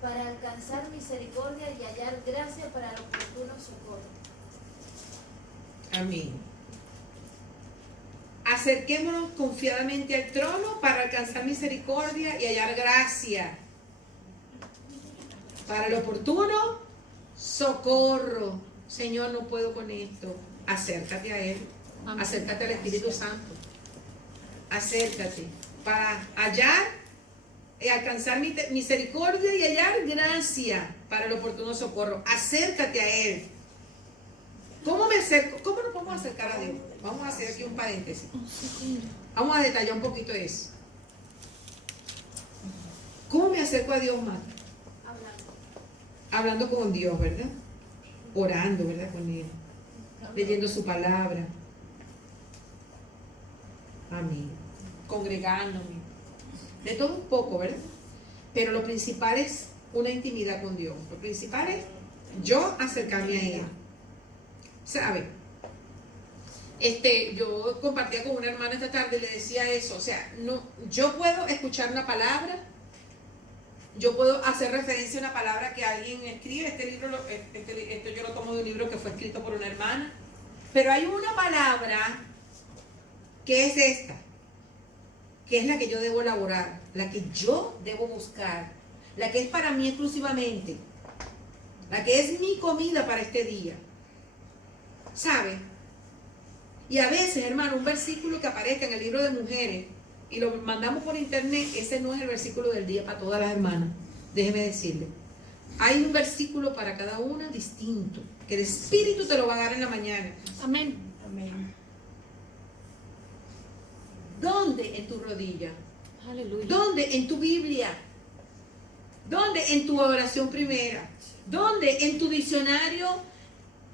para alcanzar misericordia y hallar gracia para el oportuno socorro. Amén. Acerquémonos confiadamente al trono para alcanzar misericordia y hallar gracia para el oportuno socorro. Señor, no puedo con esto. Acércate a Él. Amén. Acércate al Espíritu Santo. Acércate para hallar y alcanzar misericordia y hallar gracia para el oportuno socorro. Acércate a Él. ¿Cómo me acerco? ¿Cómo nos podemos acercar a Dios? Vamos a hacer aquí un paréntesis. Vamos a detallar un poquito eso. ¿Cómo me acerco a Dios más? Hablando con Dios, ¿verdad? Orando, ¿verdad? Con Él. Leyendo su palabra. Amén. Congregándome. De todo un poco, ¿verdad? Pero lo principal es una intimidad con Dios. Lo principal es yo acercarme a Él. ¿Sabe? Yo compartía con una hermana esta tarde y le decía eso. O sea, no, yo puedo escuchar una palabra. Yo puedo hacer referencia a una palabra que alguien escribe. Este libro, esto yo lo tomo de un libro que fue escrito por una hermana. Pero hay una palabra que es esta, que es la que yo debo elaborar, la que yo debo buscar, la que es para mí exclusivamente, la que es mi comida para este día. ¿Sabe? Y a veces, hermano, un versículo que aparezca en el libro de mujeres y lo mandamos por internet, ese no es el versículo del día para todas las hermanas. Déjeme decirle. Hay un versículo para cada una distinto, que el Espíritu te lo va a dar en la mañana. Amén. Amén. ¿Dónde? En tu rodilla. Aleluya. ¿Dónde? En tu Biblia. ¿Dónde? En tu oración primera. ¿Dónde? En tu diccionario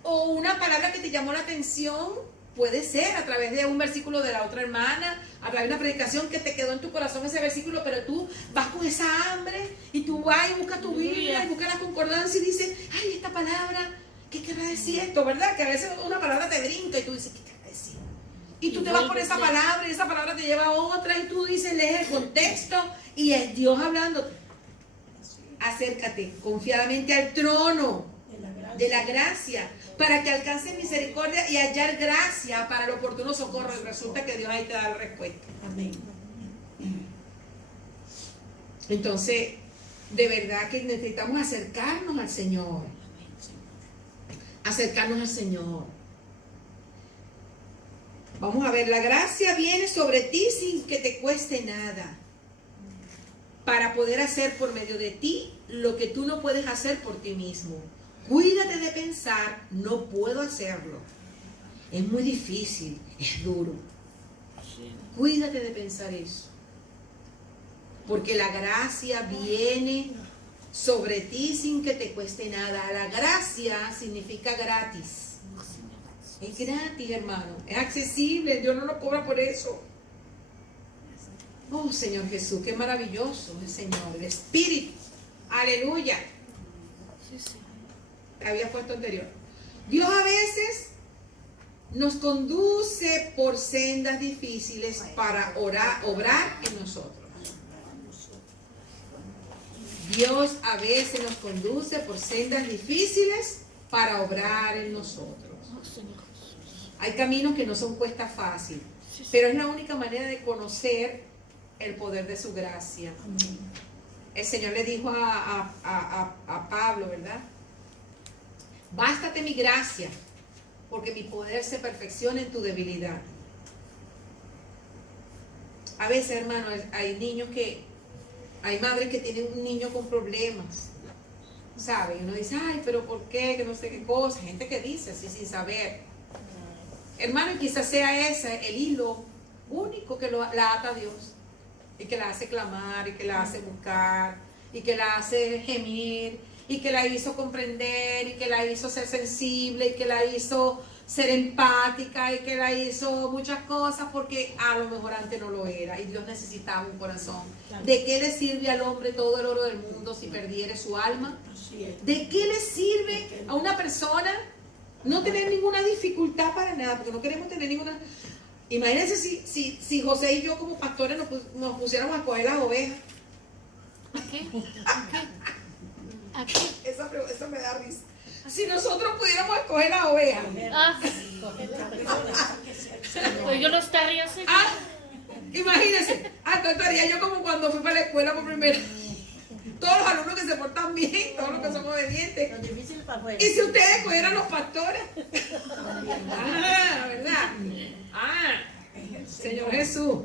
o una palabra que te llamó la atención Puede ser a través de un versículo de la otra hermana, a través de una predicación que te quedó en tu corazón ese versículo, pero tú vas con esa hambre y tú vas y buscas tu Biblia y buscas la concordancia y dices, ay, esta palabra, ¿qué querrá decir esto? ¿Verdad? Que a veces una palabra te brinca y tú dices, ¿qué querrá decir? Y tú te vas por esa palabra y esa palabra te lleva a otra y tú dices, lees el contexto y es Dios hablándote. Acércate confiadamente al trono de la gracia para que alcances misericordia y hallar gracia para el oportuno socorro. Y resulta que Dios ahí te da la respuesta. Amén. Entonces, de verdad que necesitamos acercarnos al Señor. Acercarnos al Señor. Vamos a ver, la gracia viene sobre ti sin que te cueste nada, para poder hacer por medio de ti lo que tú no puedes hacer por ti mismo. Cuídate de pensar, no puedo hacerlo. Es muy difícil, es duro. Cuídate de pensar eso. Porque la gracia viene sobre ti sin que te cueste nada. La gracia significa gratis. Es gratis, hermano. Es accesible. Dios no nos cobra por eso. Oh, Señor Jesús, qué maravilloso el Señor, el Espíritu. Aleluya. Había puesto anterior. Dios a veces nos conduce por sendas difíciles para obrar en nosotros. Dios a veces nos conduce por sendas difíciles para obrar en nosotros. Hay caminos que no son cuesta fácil, pero es la única manera de conocer el poder de su gracia. El Señor le dijo a Pablo, ¿verdad? Bástate mi gracia, porque mi poder se perfecciona en tu debilidad. A veces, hermano, hay niños hay madres que tienen un niño con problemas, ¿sabe? Y uno dice, ay, pero ¿por qué? Que no sé qué cosa. Gente que dice así sin saber. Hermano, y quizás sea ese el hilo único que la ata a Dios. Y que la hace clamar, y que la hace buscar, y que la hace gemir, y que la hizo comprender, y que la hizo ser sensible, y que la hizo ser empática, y que la hizo muchas cosas porque a lo mejor antes no lo era, y Dios necesitaba un corazón. ¿De qué le sirve al hombre todo el oro del mundo si perdiere su alma? ¿De qué le sirve a una persona no tener ninguna dificultad para nada? Porque no queremos tener ninguna... Imagínense si José y yo como pastores nos pusiéramos a coger las ovejas. ¿A qué? ¿A qué? Eso me da risa. Si nosotros pudiéramos escoger las ovejas. Ah, pues yo lo estaría haciendo. Ah, imagínense. Entonces haría yo como cuando fui para la escuela por primera vez. Todos los alumnos que se portan bien, todos los que son obedientes. Lo difícil para afuera. Y si ustedes fueran los pastores. ¿Verdad? Señor Jesús.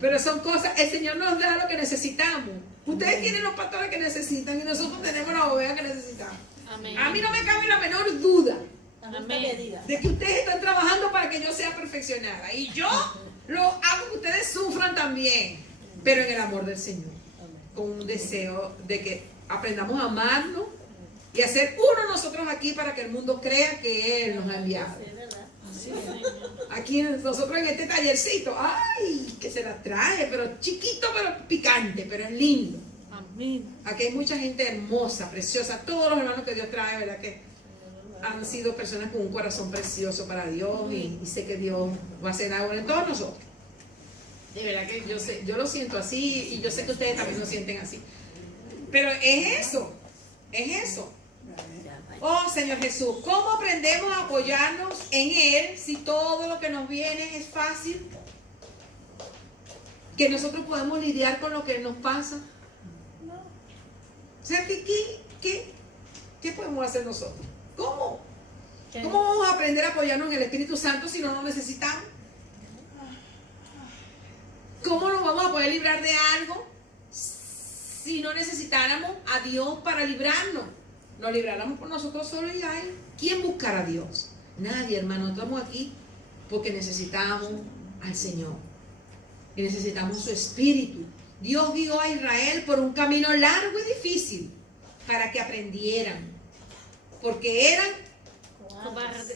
Pero son cosas, el Señor nos da lo que necesitamos. Ustedes tienen los pastores que necesitan y nosotros tenemos las ovejas que necesitamos. Amén. A mí no me cabe la menor duda Amén. de que ustedes están trabajando para que yo sea perfeccionada. Y yo lo hago que ustedes sufran también, pero en el amor del Señor. Con un deseo de que aprendamos a amarnos y a ser uno nosotros aquí para que el mundo crea que Él nos ha enviado. Aquí nosotros en este tallercito, ay, que se las trae, pero chiquito, pero picante, pero es lindo. Amén. Aquí hay mucha gente hermosa, preciosa, todos los hermanos que Dios trae, ¿verdad? Que han sido personas con un corazón precioso para Dios y sé que Dios va a hacer algo en todos nosotros. De verdad que yo lo siento así y yo sé que ustedes también lo sienten así. Pero es eso. Oh, Señor Jesús, ¿cómo aprendemos a apoyarnos en Él si todo lo que nos viene es fácil? Que nosotros podemos lidiar con lo que nos pasa. O sea, ¿qué podemos hacer nosotros? ¿Cómo? ¿Cómo vamos a aprender a apoyarnos en el Espíritu Santo si no lo necesitamos? ¿Cómo nos vamos a poder librar de algo si no necesitáramos a Dios para librarnos? Nos libráramos por nosotros solos y hay. ¿Quién buscará a Dios? Nadie, hermano. Estamos aquí porque necesitamos al Señor. Y necesitamos su Espíritu. Dios guió a Israel por un camino largo y difícil para que aprendieran. Porque eran Cobardes.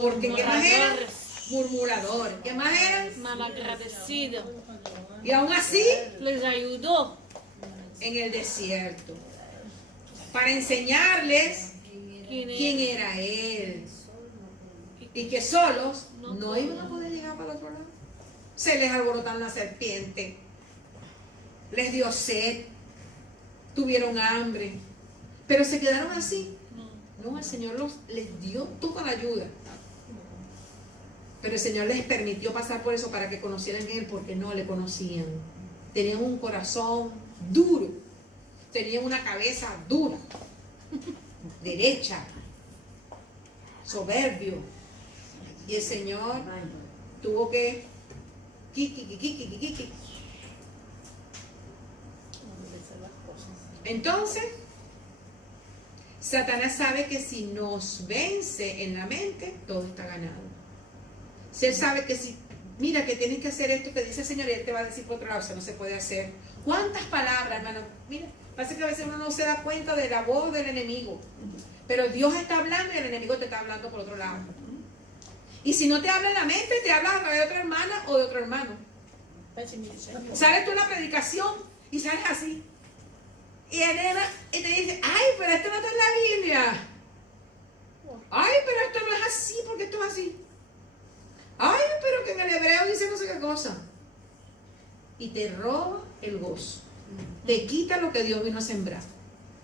Porque ¿qué más eran? Murmuradores, Murmuradores. ¿Qué más eran? malagradecidos. Y aún así, Les ayudó. en el desierto. Para enseñarles quién era Él. Y que solos no iban a poder llegar para el otro lado. Se les alborotaron la serpiente. Les dio sed. Tuvieron hambre. Pero se quedaron así. No, el Señor les dio toda la ayuda. Pero el Señor les permitió pasar por eso para que conocieran a Él, porque no le conocían. Tenían un corazón duro. Tenían una cabeza dura. Derecha. Soberbio. Y el Señor tuvo que Entonces, Satanás sabe que si nos vence en la mente, todo está ganado. Si él sabe que si, mira que tienes que hacer esto que dice el Señor, y él te va a decir por otro lado, eso no se puede hacer. ¿Cuántas palabras, hermano? Mira, parece que a veces uno no se da cuenta de la voz del enemigo. Pero Dios está hablando y el enemigo te está hablando por otro lado. Y si no te habla en la mente, te habla a través de otra hermana o de otro hermano. Sales tú en la predicación y sales así. Y te dice, ay, pero esto no está en la Biblia. Ay, pero esto no es así, porque esto es así. Ay, pero que en el hebreo dice no sé qué cosa. Y te roba el gozo. Te quita lo que Dios vino a sembrar.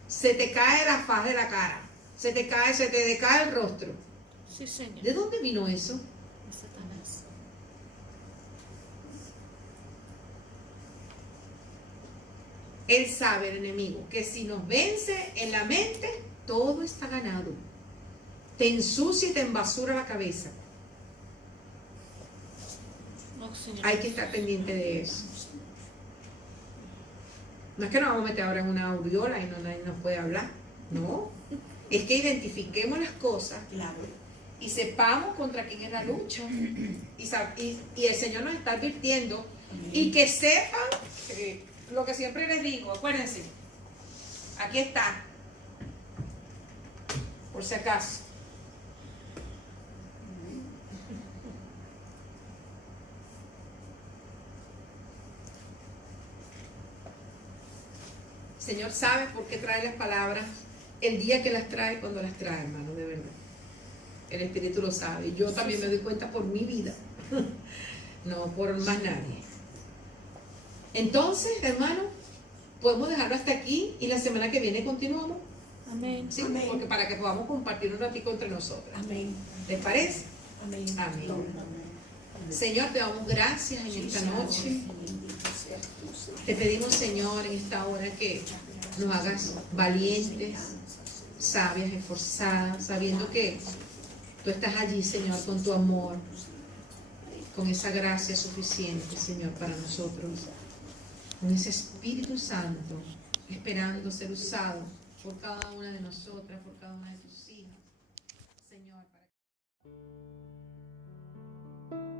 Se te cae la faz de la cara. Se te decae el rostro. Sí, Señor. ¿De dónde vino eso? De Satanás. Él sabe, el enemigo, que si nos vence en la mente, todo está ganado. Te ensucia y te embasura la cabeza. Oh, Señor. Hay que estar pendiente de eso. No es que nos vamos a meter ahora en una aureola y nadie nos puede hablar. No. Es que identifiquemos las cosas y sepamos contra quién es la lucha. Y el Señor nos está advirtiendo. Y que sepan lo que siempre les digo. Acuérdense. Aquí está. Por si acaso. El Señor sabe por qué trae las palabras el día que las trae, cuando las trae, hermano, de verdad. El Espíritu lo sabe. Yo también me doy cuenta por mi vida, no por más nadie. Entonces, hermano, podemos dejarlo hasta aquí y la semana que viene continuamos. Amén. ¿Sí? Amén. Porque para que podamos compartir un ratito entre nosotras. Amén. ¿Les parece? Amén. Amén. Señor, te damos gracias en esta noche. Te pedimos, Señor, en esta hora que nos hagas valientes, sabias, esforzadas, sabiendo que tú estás allí, Señor, con tu amor, con esa gracia suficiente, Señor, para nosotros, con ese Espíritu Santo, esperando ser usado por cada una de nosotras, por cada una de tus hijas, Señor. Para